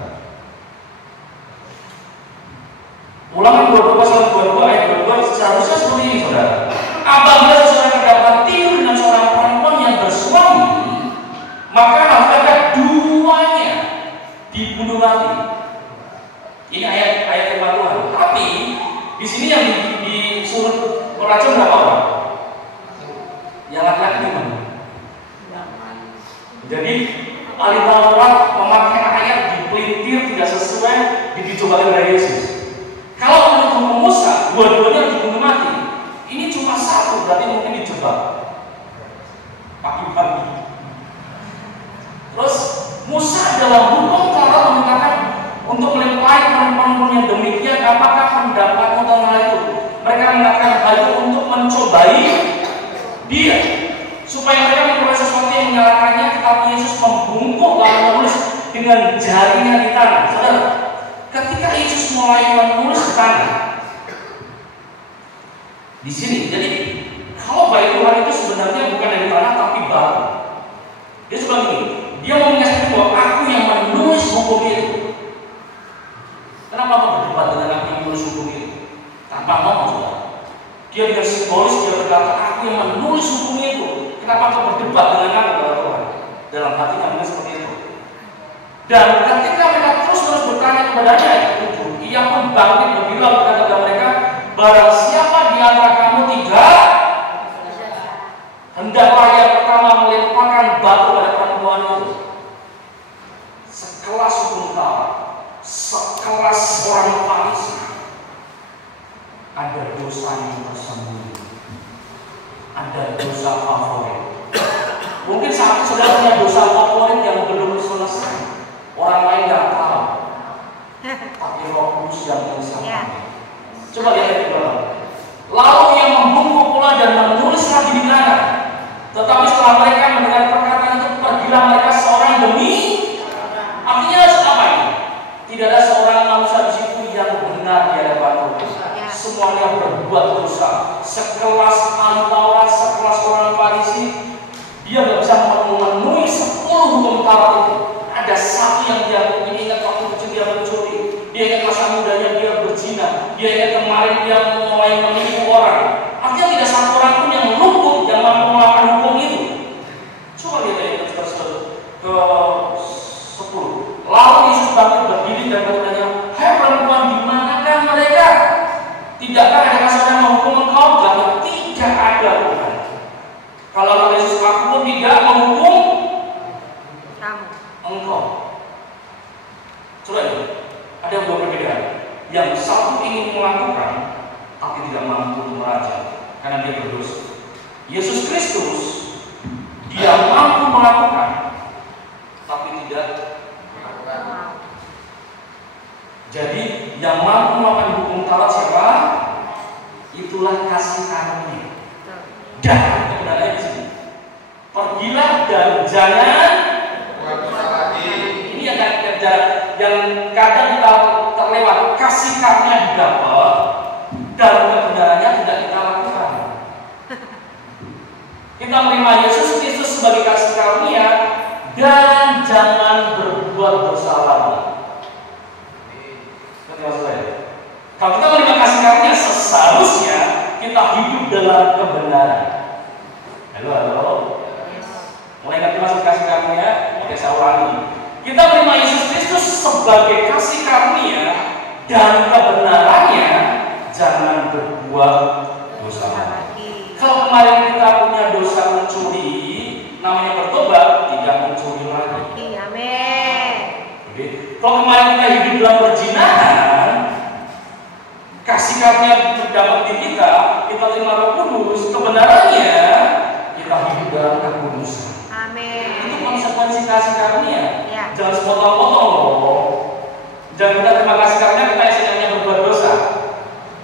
Ulangan 22 pasal 22 ayat 22 seharusnya seperti ini saudara. Apabila seseorang terdapat tidur dengan seorang perempuan yang bersuami, maka hendaknya duanya dibunuh mati. Ini ayat firman Tuhan. Tapi di sini yang disuruh meracun berapa orang? Yang laki-laki gimana? Jadi ahli Taurat memakai ayat dipelintir tidak sesuai dicobakan dari Yesus. Kalau menurut hukum Musa, dua-duanya dibunuh mati. Ini cuma satu, berarti mungkin dijebak pagi-pagi. Terus Musa dalam hukum Taurat mengatakan untuk melempari perempuan yang demikian, apakah pendapatmu tentang hal itu? Mereka mengatakan hal itu untuk mencobai dia. Yesus mulai menulis ke tanah di sini. Jadi kalau bait Tuhan itu sebenarnya bukan dari tanah tapi batu. Dia suka gini, dia mau mengingatkan bahwa aku yang menulis hukum itu. Kenapa kamu berdebat dengan aku yang menulis hukum itu? Tanpa ngomong juga. Dia dengan simbolis dia berkata, aku yang menulis hukum itu. Kenapa kamu berdebat dengan aku kepada Tuhan? Dalam hatinya mungkin seperti itu. Dan ketika mereka terus bertanya kepadanya, ia pun bangkit berbilang berkata kepada mereka, barang siapa di antara kamu tidak, hendaklah yang pertama melemparkan batu pada perempuan itu. Sekelas hukum Taurat, sekelas orang Farisi, ada dosa yang tersembunyi, ada dosa favorit. Mungkin saat itu saudara punya dosa favorit yang belum selesai, orang lain nggak tahu, tapi Roh Kudus yang mengisahkan. Coba lihat di bawah. Lalu ia membungkuk pula dan menulis lagi di tanah. Tetapi setelah mereka mendengar perkataan itu, pergilah mereka seorang demi. Artinya apa ini? Tidak ada seorang manusia di situ yang benar di hadapan Tuhan. Semuanya berbuat dosa. Sekelas ahli Taurat, sekelas orang Farisi, dia nggak bisa memenuhi 10 hukum Taurat itu. Ada satu yang dia ingat waktu kecil dia mencuri, dia ingat masa mudanya dia berzina, dia ingat kemarin dia mulai menipu orang. Artinya tidak satu orang pun yang luput yang mampu melakukan hukum itu. Coba lihat ayat ke 10. Lalu Yesus bangkit berdiri dan bertanya, hai perempuan, di manakah mereka? Tidakkah ada seorang menghukum engkau? Jawab, tidak ada Tuhan. Kalau Yesus, aku pun tidak menghukum engkau. Coba lihat, ada yang berbeda. Yang satu ingin melakukan, tapi tidak mampu meraja karena dia berdosa. Yesus Kristus, dia mampu melakukan, tapi tidak melakukan. Jadi yang mampu melakukan hukum Taurat siapa? Itulah kasih karunia. Dan kebenarannya di sini. Pergilah dan jangan ini yang kadang kita terlewat, kasih karunia didapat dan kebenarannya tidak kita lakukan. Kita menerima Yesus Kristus sebagai kasih karunia dan jangan berbuat dosa lagi. Kalau kita menerima kasih karunia, seharusnya kita hidup dalam kebenaran. Halo. Mulai ngerti masuk kasih karunia? Oke, saya ulangi. Kita menerima Yesus Kristus sebagai kasih karunia dan kebenarannya, jangan berbuat dosa lagi. Kalau kemarin kita punya dosa mencuri, namanya bertobat, tidak mencuri lagi. Amin. Kalau kemarin kita hidup dalam perzinahan, kasih karunia terdapat di kita terima Roh Kudus, kebenarannya kita hidup dalam kekudusan. Amin. Itu konsekuensi kasih karunia. Ya. Jangan sepotong-potong loh. Jangan kita terima kasih karunia kita istilahnya berbuat dosa.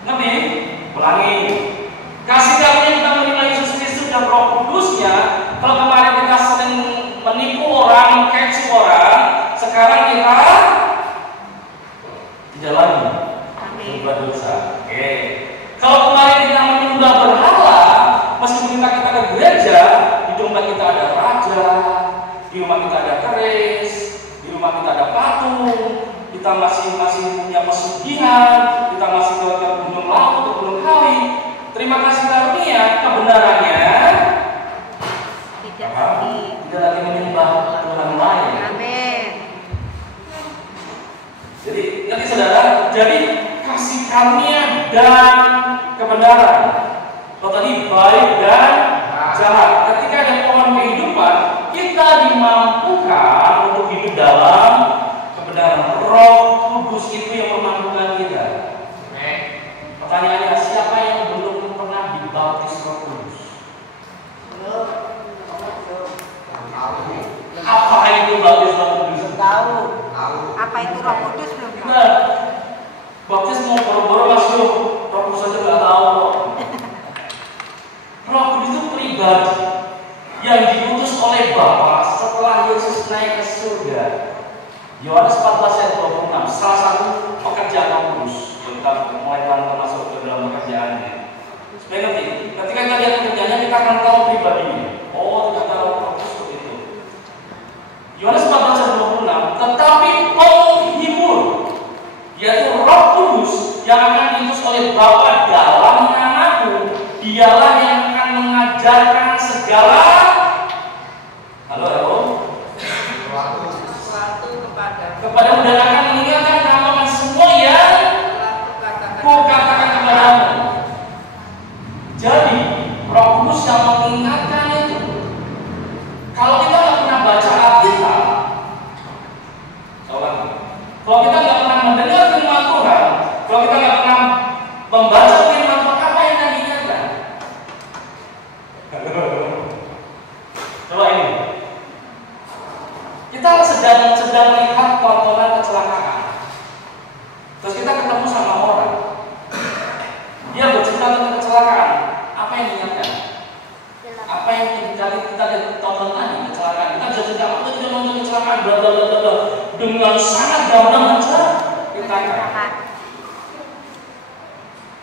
Ngerti? Ulangi. Kasih karunia kita menerima Yesus Kristus dan Roh Kudusnya. Kalau kemarin kita sering menipu orang, mengkecu orang, sekarang kita tidak lagi berbuat dosa. Oke. Kalau kemarin kita menyembah berhala, meskipun kita ke gereja, di tempat kita ada raja, di rumah kita ada keris, di rumah kita ada patung, kita masih punya pesugihan, kita masih ke gunung laut, ke gunung kali. Terima kasih karunia, kebenarannya tidak lagi menyembah Tuhan lain. Amin. Jadi nanti saudara, jadi kasih karunia dan kebenaran. Kalau tadi baik dan jahat. Ketika ada pohon kehidupan, kita dimampukan untuk hidup dalam kebenaran. Roh Kudus itu yang memampukan kita. Pertanyaannya, siapa yang belum pernah dibaptis Roh Kudus? Apa itu baptis Roh Kudus? Tahu. Apa itu Roh Kudus belum tahu? Nah, baptis mau boro-boro masuk, Roh Kudus saja nggak tahu. Roh Kudus itu pribadi yang diutus oleh Bapa setelah Yesus naik ke surga. Yohanes 14 ayat 26, salah satu pekerjaan pernah tahu pribadinya. Oh, tidak tahu Kudus seperti itu. Yohanes 14:26, tetapi penghibur, yaitu Roh Kudus yang akan diutus oleh Bapa dalam namaku, dialah yang akan mengajarkan segala kepadamu dan akan mengingatkan kamu akan semua yang kukatakan kepadamu. Jadi Roh Kudus yang mengingatkan itu. Kalau kita nggak pernah baca Alkitab, kalau kita nggak pernah mendengar firman Tuhan, kalau kita nggak pernah membaca firman Tuhan, apa yang akan diingatkan? Coba ini. Kita sedang melihat tontonan kecelakaan. Terus kita ketemu sama orang. Dia bercerita tentang kecelakaan. Apa yang diingatkan? Apa yang kita lihat tonton tadi kecelakaan? Kita bisa cerita, kita tidak nonton kecelakaan, bla bla bla bla, dengan sangat gamblang menceritakan.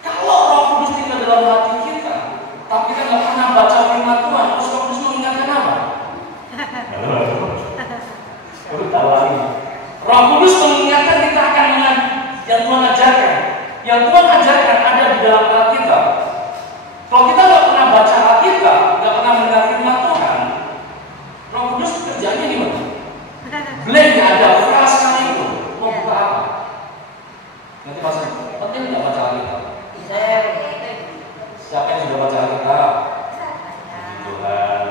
Kalau Roh Kudus tinggal dalam hati kita, tapi kita nggak pernah baca firman Tuhan, terus Roh Kudus mengingatkan apa? Roh Kudus mengingatkan kita akan yang Tuhan ajarkan. Yang Tuhan ajarkan ada di dalam Alkitab. Kalau kita nggak pernah baca Alkitab, nggak pernah mendengar firman Tuhan, Roh Kudus kerjanya di mana? Blank, nggak ada frasa sekali itu. Mau buka apa? Nanti pas penting nggak baca Alkitab. Siapa yang sudah baca Alkitab? Tuhan.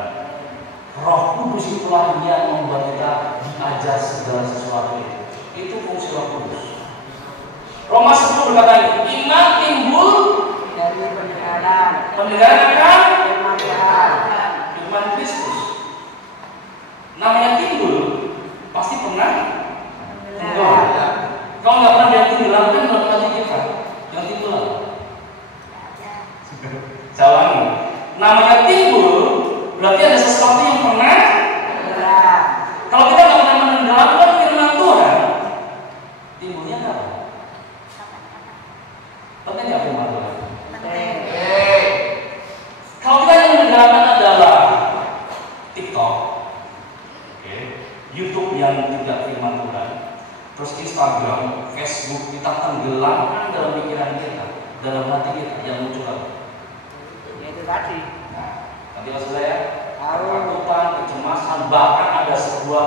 Roh Kudus itulah yang membuat kita diajar segala sesuatu itu. Itu fungsi Roh Kudus. Roma 10 berkata, iman timbul dari pendengaran akan firman Tuhan. firman Kristus. Namanya timbul, pasti pernah tenggelam. Kalau nggak pernah dia tenggelamkan dalam hati kita, yang tenggelam. Jalan. Namanya timbul, berarti ada sesuatu yang pernah. Kalau kita nggak pernah menenggelamkan firman Tuhan, timbulnya apa? Penting nggak firman Tuhan? Kalau kita yang menenggelamkan adalah TikTok, YouTube yang tidak firman Tuhan, terus Instagram, Facebook, kita tenggelamkan dalam pikiran kita, dalam hati kita yang muncul apa? Itu tadi. Nanti maksud saya, ketakutan, kecemasan, bahkan ada sebuah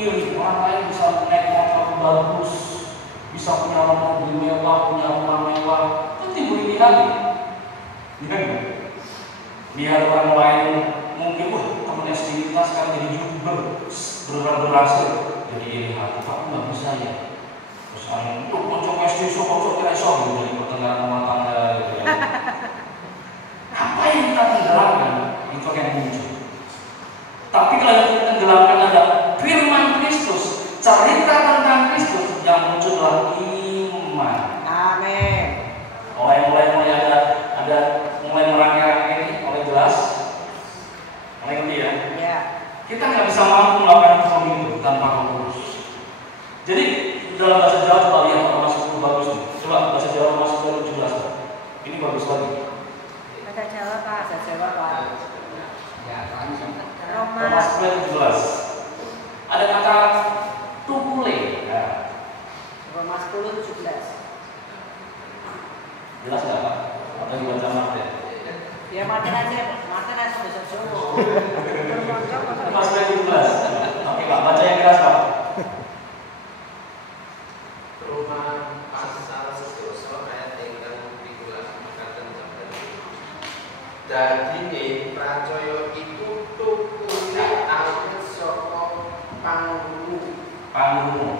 iri orang lain bisa naik motor bagus, bisa punya mobil mewah, punya rumah mewah, itu timbul iri hati. Lihat orang lain mungkin, wah teman SD kita sekarang jadi YouTuber, berhasil, jadi iri hati. Aku nggak bisa ya. Terus tuh kocok SD, kocok esok gitu, jadi pertengkaran rumah tangga gitu ya. Apa yang kita tenggelamkan itu akan muncul. Tapi kalau yang kita tenggelamkan ada firman Kristus, cerita tentang Kristus, yang muncul adalah iman. Amin. Mulai ada mulai merangkai ini, mulai jelas, mulai ngerti ya. Ya. Kita nggak bisa mampu melakukan pemilu tanpa Roh Kudus. Jadi dalam bahasa Jawa coba lihat Roma 10 bagus nih. Coba bahasa Jawa Roma 10 17. Ini bagus lagi. Bahasa Jawa Pak. Bahasa Jawa Pak. Roma 10 17. Ada kata tukule. Ya. Roma 10 17. Jelas nggak Pak? Atau dibaca Martin? Ya Martin aja bahasa Jawa. Roma 10 17. Oke Pak, baca yang keras Pak. Roma pasal 11 ayat 13 mekaten sampeyan. Dadine pracaya iku tukune awit saka pangrungu.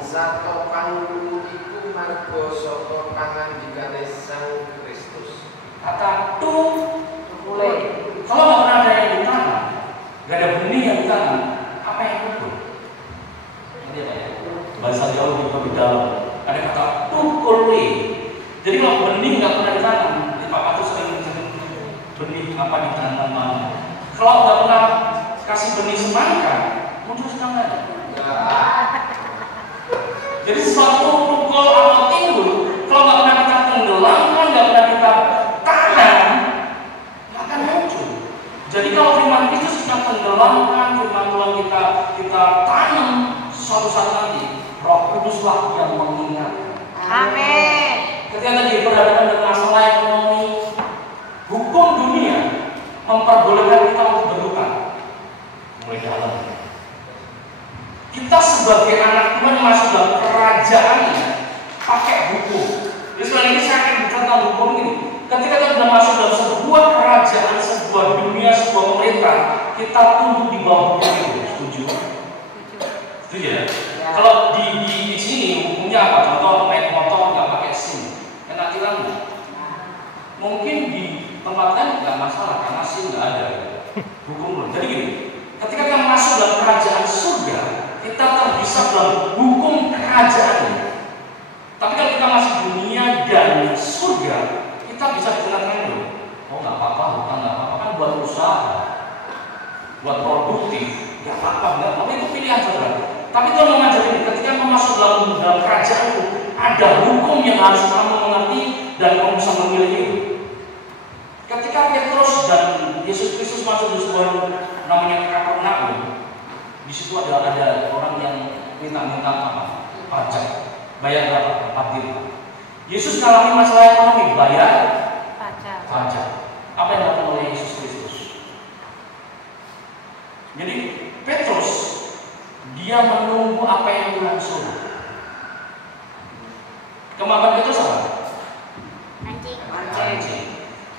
Sato pangrungu iku marga saka pangandikane Sang Kristus. Kata tukule. Kalau nggak pernah ada yang ditanam, nggak ada benih yang ditanam, apa yang tumbuh? Ini apa ya? Bahasa Jawa lebih dalam. Ada kata tukule. Jadi kalau benih nggak pernah ditanam, Pak Patu sering benih apa ditanam mana? Kalau nggak pernah kasih benih semangka, muncul semangka. Jadi sesuatu pukul atau timbul, kalau nggak pernah kita tenggelamkan, nggak pernah kita tanam, nggak akan muncul. Jadi kalau Amin. Ketika tadi berhadapan dengan masalah ekonomi, hukum dunia memperbolehkan kita untuk berhutang. Mulai dalam. Kita sebagai anak Tuhan masuk dalam kerajaannya pakai hukum. Jadi sekarang ini saya akan bicara tentang hukum ini. Ketika kita sudah masuk dalam sebuah kerajaan, sebuah dunia, sebuah pemerintah, kita tunduk di bawah hukum itu. Setuju? Setuju ya? Kalau di sini hukumnya apa? Contoh naik motor nggak pakai SIM, kena tilang nggak? Mungkin di tempat lain nggak masalah karena SIM nggak ada hukum. Jadi gini, ketika kita masuk dalam kerajaan surga, kita terpisah dalam hukum kerajaan. Tapi kalau kita masih dunia dan surga, kita bisa di tengah-tengah dulu. Oh nggak apa-apa, bukan nggak apa-apa kan buat usaha, buat produktif, nggak apa-apa, nggak apa-apa itu pilihan saudara. Tapi Tuhan mengajarkan ketika masuk dalam kerajaan itu ada hukum yang harus kamu mengerti dan kamu bisa memilih itu. Ketika Petrus dan Yesus Kristus masuk di sebuah namanya Kapernaum, di situ ada orang yang minta apa? Pajak. Bayar berapa? 4 dirham. Yesus ngalami masalah ekonomi, bayar pajak. Apa yang dilakukan oleh Yesus Kristus? Jadi Petrus dia menunggu apa yang Tuhan suruh. Kemampuan Petrus apa? Mancing.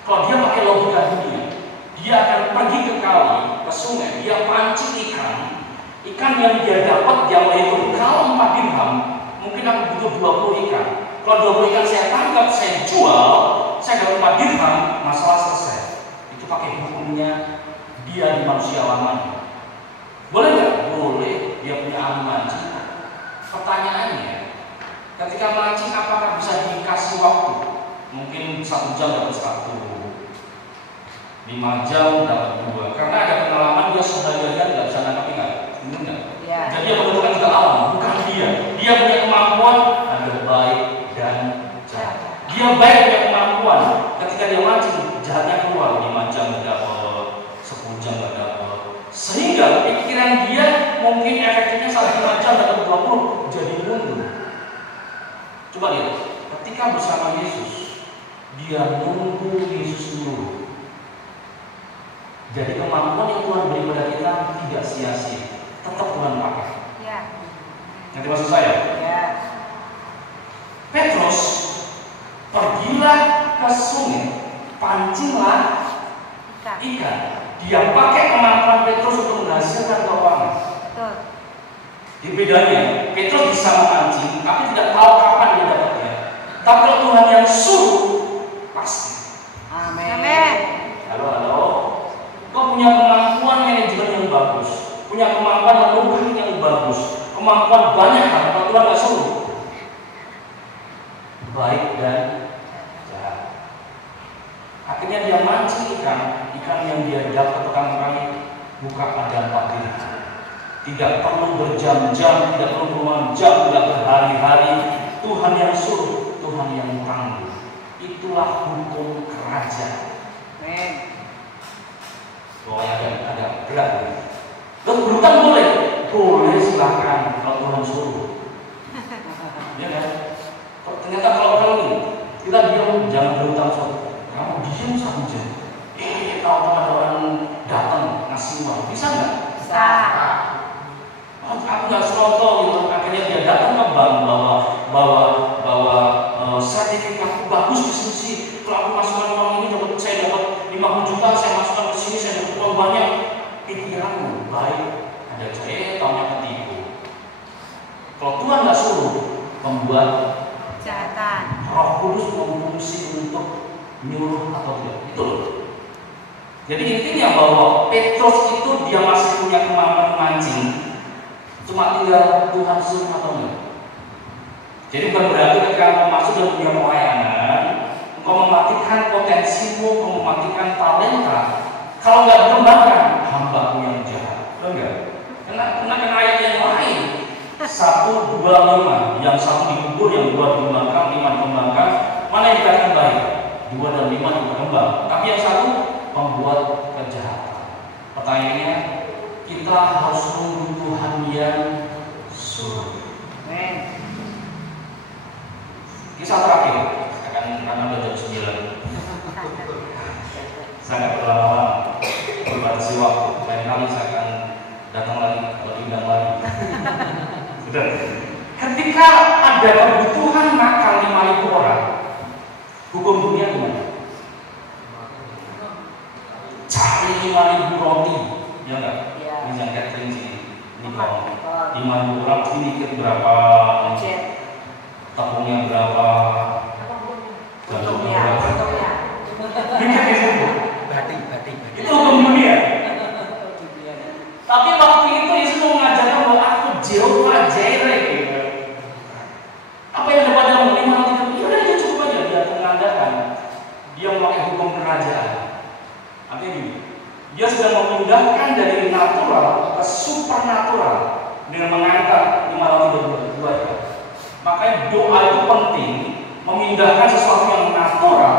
Kalau dia pakai logika dunia, dia akan pergi ke kali, ke sungai, dia pancing ikan yang dia dapat dia menghitung kalau 4 dirham, mungkin aku butuh 20 ikan. Kalau 20 ikan saya tangkap, saya jual, saya dapat 4 dirham, masalah selesai. Itu pakai hukumnya dia di manusia lamanya. Boleh nggak? Boleh. Dia punya ahli mancing. Pertanyaannya, ketika mancing apakah bisa dikasih waktu? Mungkin 1 jam dapat 1, 5 jam dapat 2. Karena ada pengalaman dia seharian nggak bisa nangkap ikan. Benar nggak? Ya. Jadi dia membutuhkan juga alam, bukan dia. Dia punya kemampuan ada baik dan jahat. Dia baik punya kemampuan. Ketika dia mancing, jahatnya keluar 5 jam nggak dapat, 10 jam nggak dapat. Sehingga pikiran dia mungkin efektifnya 1 jam dapat 20 jadi mundur. Coba lihat, ketika bersama Yesus, dia nunggu Yesus dulu. Jadi kemampuan yang Tuhan beri pada kita tidak sia-sia, tetap Tuhan pakai. Ya. Nanti maksud saya. Ya. Petrus, pergilah ke sungai, pancinglah ikan. Dia pakai kemampuan Petrus untuk menghasilkan keuangan. Betul. Di bedanya, Petrus bisa memancing, tapi tidak tahu kapan dia dapatnya. Tapi kalau Tuhan yang suruh, pasti. Amin. Halo. Kau punya kemampuan manajemen yang bagus, punya kemampuan menunggu yang bagus, kemampuan banyak hal. Kalau Tuhan nggak suruh, baik dan jahat. Akhirnya dia mancing ikan yang dia dapat pertama kali buka ada 4 dirham. Tidak perlu berjam-jam, tidak perlu puluhan jam, tidak berhari-hari. Tuhan yang suruh, Tuhan yang tangguh. Itulah hukum kerajaan. Soalnya ada berat. Terus berhutang boleh silakan kalau Tuhan suruh. Ya kan? Ternyata kalau ini kita diam jangan berhutang suatu. Kamu diam 1 jam. Kalau ada orang datang ngasih uang, bisa nggak? Bisa. Aku nggak seroto gitu. Akhirnya dia datang ke bank bawa sertifikat bagus di sini. Kalau aku masukkan uang ini saya dapat 50 juta, saya masukkan ke sini saya dapat uang banyak. Pikiranmu baik, ada taunya ketipu. Kalau Tuhan nggak suruh membuat kejahatan, Roh Kudus berfungsi untuk nyuruh atau tidak. Itu loh. Jadi intinya bahwa Petrus itu dia masih punya kemampuan mancing, cuma tinggal Tuhan suruh atau enggak. Jadi bukan berarti ketika engkau masuk dalam dunia pelayanan, engkau mematikan potensimu, engkau mematikan talenta. Kalau nggak dikembangkan, hambaku yang jahat. Enggak. Kenakan ayat yang lain. 1, 2, 5. Yang 1 dikubur, yang 2 dikembangkan, 5 dikembangkan. Mana yang dikatakan baik? 2 dan 5 dikembang. Tapi yang 1 membuat kejahatan. Pertanyaannya, kita harus nunggu Tuhan yang suruh. Kisah terakhir, karena udah jam 9. Saya nggak berlama-lama, berbatasi waktu. Lain kali saya akan datang lagi, atau diundang lagi. Sudah. Ketika ada kebutuhan makan 5.000 orang, hukum dunia gimana? Cari 5.000 roti, ya enggak? Ini yang catering sini. Ini kalau 5.000 orang, ini mikir berapa? Tepungnya berapa? Gandumnya berapa? Batik. Itu hukum dunia. Tapi waktu itu Yesus mau mengajarkan bahwa aku Jehovah Jireh. Apa yang dapat dalam 5 roti itu? Ya udah, dia cukup aja. Dia mengandalkan. Dia memakai hukum kerajaan. Artinya gini, dia sudah memindahkan dari natural ke supernatural dengan mengangkat 5 roti dan 2 ikan. Makanya doa itu penting, memindahkan sesuatu yang natural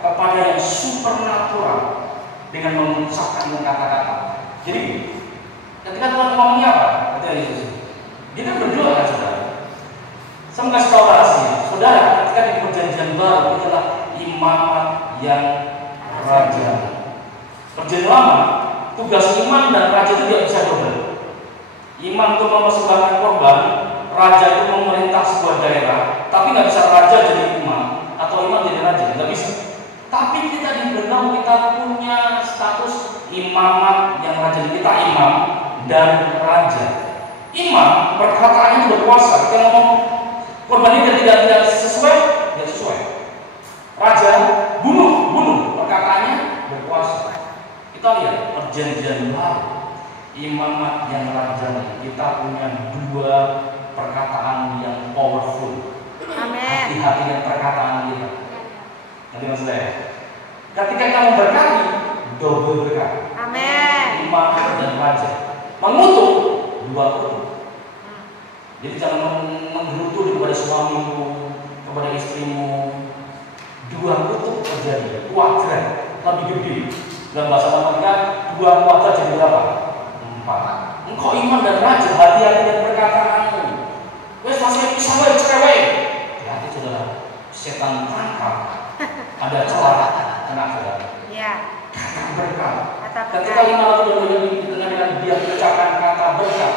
kepada yang supernatural dengan mengucapkan dengan kata-kata. Jadi, ketika Tuhan ngomongnya apa? Kata Yesus, dia kan berdoa kan saudara. Saya mau kasih tahu rahasia, saudara. Ketika di perjanjian baru itu adalah imamat yang raja. Perjanjian lama, tugas imam dan raja itu tidak bisa double. Imam itu mempersembahkan korban, raja itu memerintah sebuah daerah, tapi nggak bisa raja jadi imam atau imam jadi raja, nggak bisa. Tapi kita diberitahu kita punya status imamat yang raja, kita imam dan raja. Imam perkataannya berkuasa. Kita ngomong korban ini tidak sesuai, tidak sesuai. Raja bunuh, perkataannya berkuasa. Kita lihat perjanjian baru, imamat yang raja, kita punya 2 perkataan yang powerful. Amin. Hati-hati dengan perkataan kita. Nanti maksud saya, ketika kamu berkati, double berkat. Amin. Imamat dan raja mengutuk 2 kutuk. Jadi jangan menggerutu kepada suamimu, kepada istrimu. 2 kutuk terjadi, kuadrat lebih gede. Dalam bahasa matematika 2 kuadrat jadi berapa? 4. Engkau iman dan raja, hati-hati dengan perkataanmu. Wes masih bisa wae cewek. Hati saudara, setan tangkap. Ada celah anak saudara. Iya. Kata berkat. Kata Ketika 5 roti dan 2 ikan di tengah dengan dia mengucapkan kata berkat,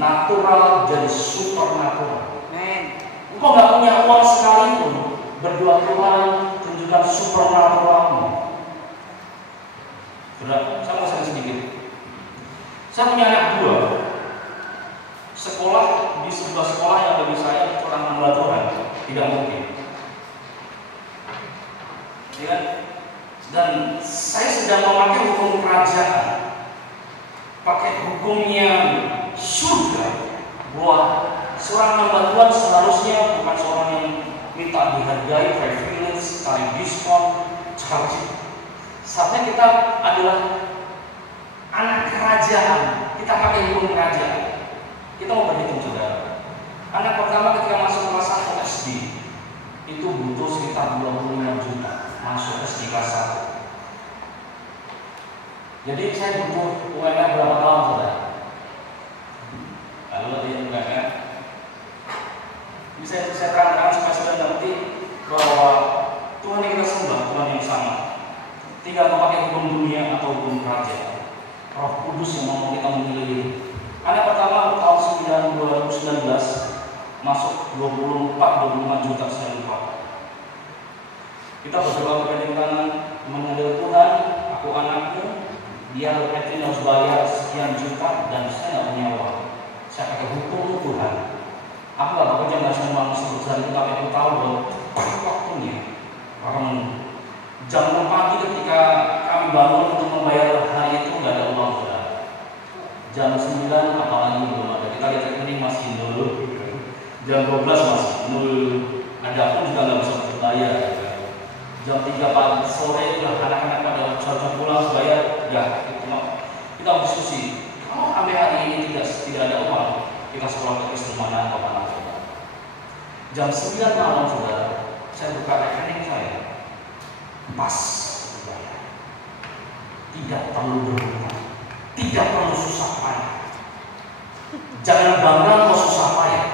natural jadi supernatural. Amin. Engkau nggak punya uang sekalipun, berdoa Tuhan tunjukkan supernaturalmu. Sudah, saya mau share sedikit. Saya punya anak 2, sekolah di sebuah sekolah yang bagi saya kurang hamba Tuhan, tidak mungkin. Ya, dan saya sedang memakai hukum kerajaan, pakai hukumnya surga, bahwa seorang hamba Tuhan seharusnya bukan seorang yang minta dihargai, privilege, cari diskon, cari. Saatnya kita adalah anak kerajaan, kita pakai hukum kerajaan. Kita mau berhitung saudara. Anak pertama ketika masuk kelas 1 SD itu butuh sekitar 25 juta masuk SD kelas 1. Jadi saya butuh UMR berapa tahun saudara? Lalu di UMR bisa saya terangkan supaya saudara ngerti bahwa Tuhan yang kita sembah Tuhan yang sama. Tinggal memakai hukum dunia atau hukum kerajaan. Roh Kudus yang mau kita memilih. Anak pertama tahun 2019 masuk 24-25 juta saya lupa. Kita berdoa berpegang tangan menghadap Tuhan, aku anakmu, dia catering harus bayar sekian juta dan saya nggak punya uang. Saya pakai hukum Tuhan. Aku nggak bekerja nggak semua sebesar itu, tapi aku tahu bahwa waktunya orang jam 6 pagi ketika kami bangun untuk membayar hari itu nggak ada uang saudara. Jam 9 apalagi belum ada. Kita lihat rekening masih nol. Jam 12 masih nol. Ada pun juga nggak bisa bayar. Jam 3 pagi sore udah anak-anak pada sudah pulang bayar. Ya kita mau diskusi. Kalau sampai hari ini tidak ada uang, kita sekolah ke Kristen mana atau mana saudara. Jam 9 malam saudara, saya buka rekening saya. Pas dibayar. Tidak perlu berhutang, tidak perlu susah payah. Jangan bangga kau susah payah,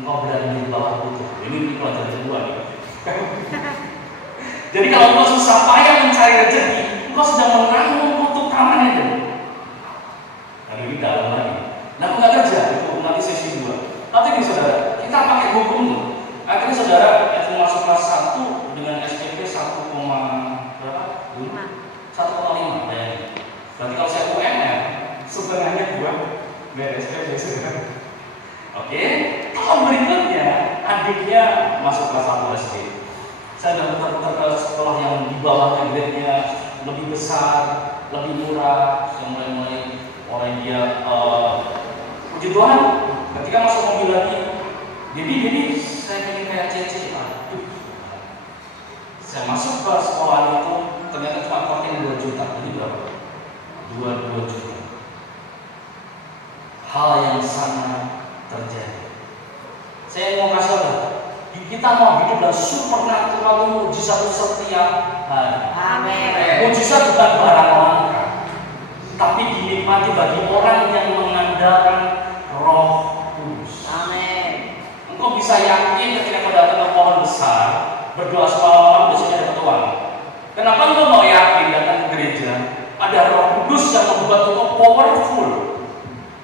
engkau berada di bawah Tuhan. Ini pelajaran kedua nih. Jadi kalau engkau susah payah mencari rezeki, engkau sedang menanggung kutukan itu. Nah ini dalam lagi. Nah aku nggak kerja, itu nanti sesi 2. Tapi nih saudara, kita pakai hukum tuh. Akhirnya saudara itu masuk kelas 1 dengan SPP 1,5. Bayangin. Berarti kalau saya UMR, setengahnya buat bayar SPP saudara. Oke, tahun berikutnya adiknya masuk kelas 1 SD. Saya sudah putar-putar ke sekolah yang di bawahnya grade-nya lebih besar, lebih murah, yang mulai orang dia puji Tuhan, ketika masuk mobil lagi, jadi saya pengen kayak Cece, aduh. Saya masuk ke sekolah itu ternyata cuma pakai 2 juta, jadi berapa? 2 juta. Hal yang sama terjadi. Saya mau kasih tahu, kita mau hidup dalam supernatural mujizat setiap hari. Amin. Mujizat bukan barang langka, tapi dinikmati bagi orang yang mengandalkan Roh Kudus. Amin. Engkau bisa yakin ketika kau datang ke pohon besar, berdoa semalam besoknya dapat uang. Kenapa engkau mau yakin datang ke gereja? Ada Roh Kudus yang membuat engkau powerful.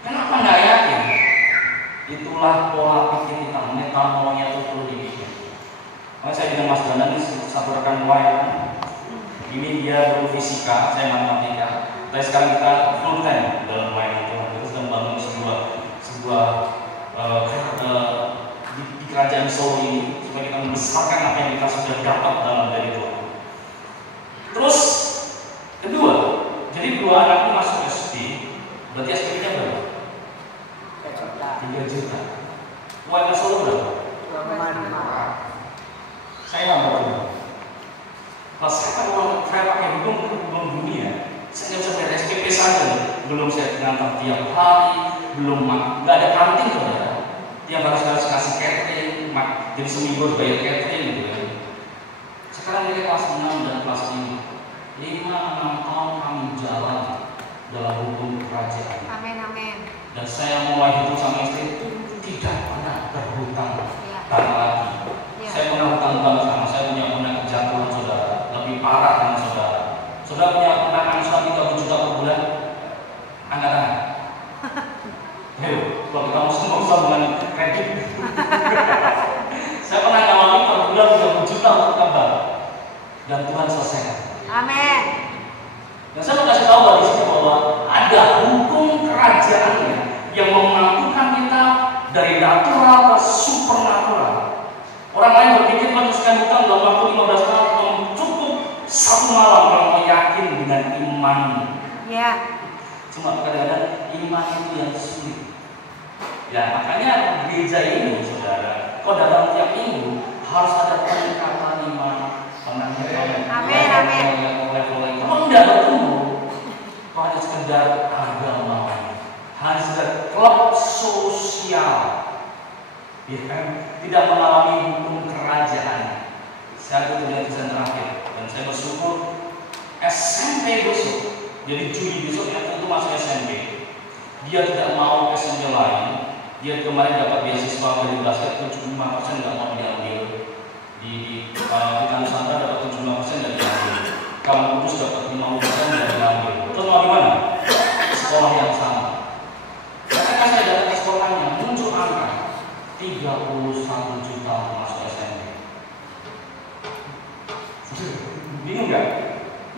Kenapa nggak yakin? Itulah pola pikir kita, metamonya itu perlu dibikin. Makanya saya dengan Mas Danan ini satu rekan wayang. Ini dia guru fisika, saya matematika. Tapi sekarang kita full time dalam wayang itu. Kita sedang bangun sebuah di kerajaan Solo ini supaya kita membesarkan apa yang kita sudah dapat dalam dari Tuhan. Terus kedua, jadi 2 anakku masuk SD, berarti SPP-nya berapa? 3 juta. Uang Solo berapa? 2,5. Saya nggak mau. Kalau saya pakai hukum dunia, saya nggak bisa bayar SPP saja. Belum saya ngantar tiap hari, belum nggak ada kantin saudara. Tiap harus kasih catering, jadi seminggu bayar catering gitu ya. Sekarang ini kelas 6 dan kelas 5, 5-6 tahun kami jalan dalam hukum kerajaan. Amin. Dan saya mulai hidup sama istri tidak pernah berhutang tanah lagi. Saya pernah hutang sama saya punya pernah kejatuhan saudara, lebih parah dengan saudara. Saudara punya pernah angsuran 30 juta per bulan, angkat tangan. Kalau kita ngomong dengan kredit, saya pernah ngalamin per bulan 30 juta untuk tambah, dan Tuhan selesaikan. Amin. Dan saya mau kasih tahu dari sini bahwa ada hukum kerajaannya yang memampukan kita dari natural ke supernatural. Orang lain berpikir meneruskan hutang dalam waktu 15 tahun cukup 1 malam kalau mau yakin dengan iman. Ya. Cuma kadang-kadang iman itu yang sulit. Ya makanya gereja ini saudara, kau datang tiap minggu harus ada peningkatan iman, peningkatan. Amin. Kalau tidak bertemu, kau hanya sekedar agama, hanya sekedar klub sosial, ya kan? Tidak mengalami hukum kerajaan. Saya punya tulisan terakhir, dan saya bersyukur SMP besok, jadi Juli besok yang tentu masuk SMP. Dia tidak mau SMP lain. Dia kemarin dapat beasiswa dari basket 75% nggak mau diambil. Di Nusantara dapat 75% dan diambil. Kalau Kudus dapat 50% dan diambil. Terus mau gimana? Sekolah yang sama. Ketika saya datang ke sekolahnya muncul angka 31 juta masuk SMP. Bingung nggak?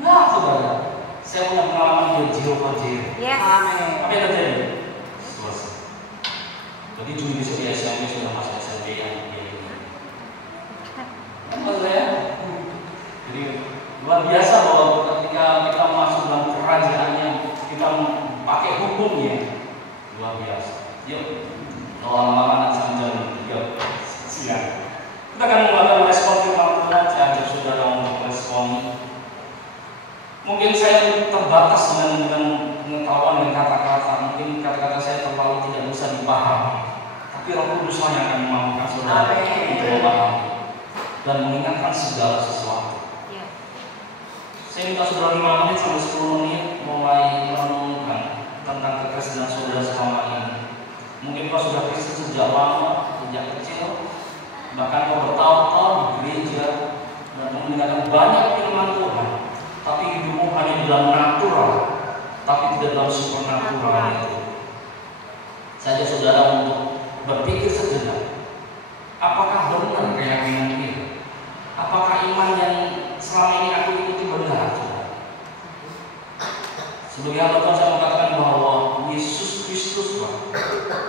Nggak, saudara. Saya punya pengalaman di Jehovah Jireh. Yes. Amin. Apa yang terjadi? Selesai. Jadi Juli besok di SMP sudah masuk SMP yang dia ini. Maksud saya? Jadi luar biasa bahwa ketika kita masuk dalam kerajaannya, kita pakai hukumnya, luar biasa. Yuk, lama-lama nanti sampai jam 3 siang. Kita akan melakukan respon firman Tuhan. Saya ajak saudara untuk respon. Mungkin saya terbatas dengan pengetahuan dengan kata-kata. Mungkin kata-kata saya terlalu tidak bisa dipahami. Tapi Roh Kudus yang akan memampukan saudara untuk memahami dan mengingatkan segala sesuatu. Ya. Saya minta saudara 5 menit sampai 10 menit mulai merenungkan tentang kekristenan saudara selama ini. Mungkin kau sudah Kristen sejak lama, sejak kecil, Bahkan kau bertahun-tahun di gereja dan mendengarkan banyak firman Tuhan, tapi hidupmu hanya dalam natural, tapi tidak dalam supernatural itu. Saya saudara untuk berpikir sejenak, apakah benar keyakinan kita? Apakah iman yang selama ini aku ikuti benar? Sebagai hamba Tuhan saya mengatakan bahwa Yesus Kristuslah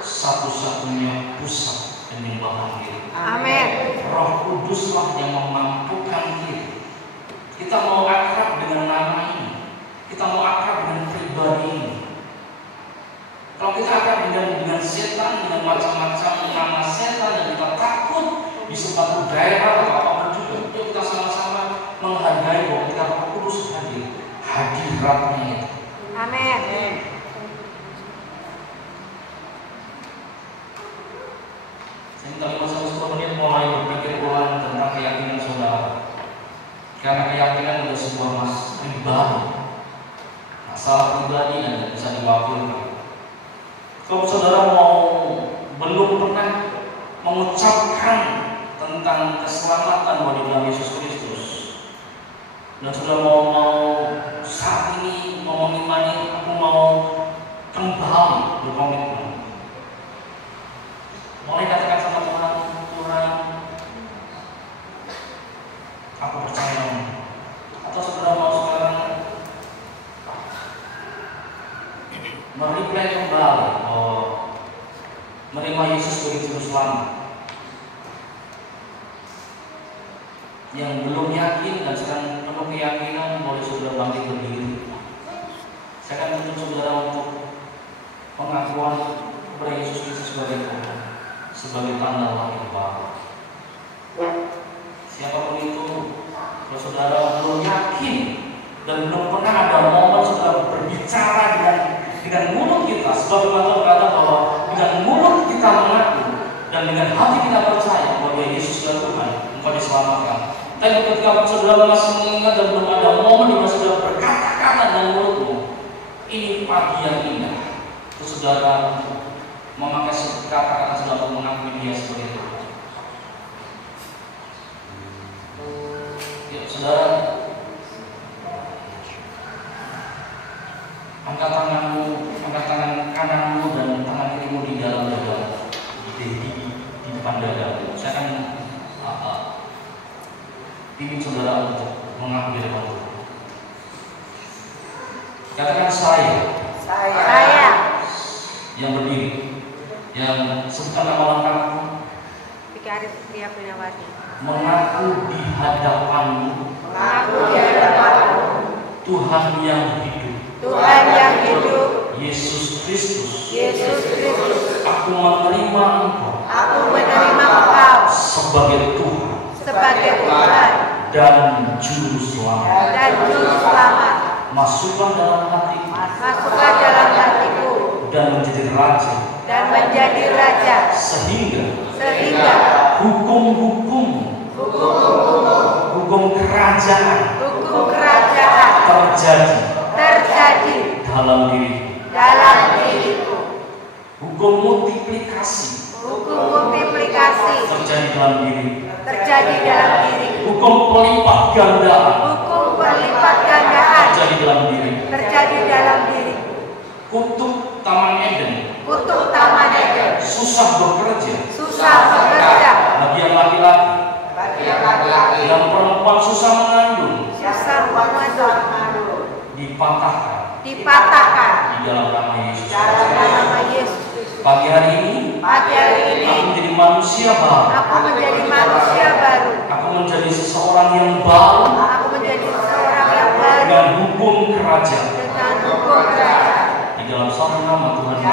satu-satunya pusat penyembahan kita. Amin. Roh Kuduslah yang memampukan kita. Kita mau akrab dengan nama ini. Kita mau akrab dengan pribadi ini. Kalau kita akrab dengan setan, dengan macam-macam nama setan, dan kita takut di suatu daerah atau apapun juga, yuk kita sama-sama menghargai bahwa kita Roh Kudus hadir, hadiratnya itu. Amin. Saya minta 5-10 menit mulai berpikir ulang tentang keyakinan saudara. Karena keyakinan adalah sebuah masalah pribadi dan bisa diwakilkan. Kalau saudara belum pernah mengucapkan tentang keselamatan bahwa di dalam Yesus Kristus, dan saudara mau saat ini mau mengimani, aku mau kembali berkomitmen. Mulai katakan sama Tuhan, Tuhan, aku percaya. Atau saudara mau sekarang mereplay kembali, menerima Yesus sebagai juru selamat. Yang belum yakin dan sekarang penuh keyakinan, boleh saudara bangkit berdiri. Saya akan tuntut saudara untuk pengakuan kepada Yesus Kristus sebagai Tuhan, sebagai tanda lahir baru. Siapapun itu, kalau saudara belum yakin dan belum pernah ada momen saudara berbicara dengan mulut kita, sebab Tuhan berkata bahwa dengan mulut kita mengaku dan dengan hati kita percaya bahwa Yesus adalah Tuhan, engkau diselamatkan. Tapi ketika saudara masih mengingat dan belum ada momen di mana saudara berkata-kata dengan mulutmu, ini pagi yang indah. Terus saudara memakai kata-kata saudara untuk mengakui Dia sebagai Tuhan. Ya saudara, angkat tanganmu, angkat tangan kananmu dan tangan kirimu di dalam dada, di depan dada. Saya akan ingin saudara untuk mengakui depan Tuhan. Katakan saya. Yang berdiri, yang sebutkan nama lengkapmu. Fikari Setia Pinawati. Mengaku di hadapanmu. Tuhan yang hidup. Yesus Kristus. Aku menerima Engkau. Sebagai Tuhan. Dan juru selamat. Masuklah dalam hatiku. Dan menjadi raja. Sehingga hukum kerajaan terjadi dalam diriku. Hukum multiplikasi terjadi dalam diriku. Hukum pelipat gandaan terjadi dalam diriku. Kutuk Taman Eden susah bekerja bagi yang laki-laki, yang perempuan susah mengandung, dipatahkan di dalam nama Yesus. Pagi hari ini aku menjadi manusia baru. Aku menjadi seseorang yang baru dengan hukum kerajaan. Di dalam satu nama Tuhan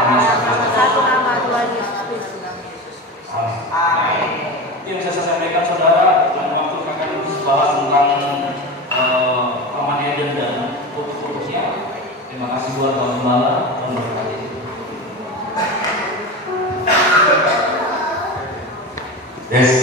Yesus Kristus. Amin. Itu yang bisa saya sampaikan saudara. Dan waktu akan bahas tentang Taman Eden dan kutuk-kutuknya. Terima kasih buat Tuhan Gembala. Tuhan berkati. Yes.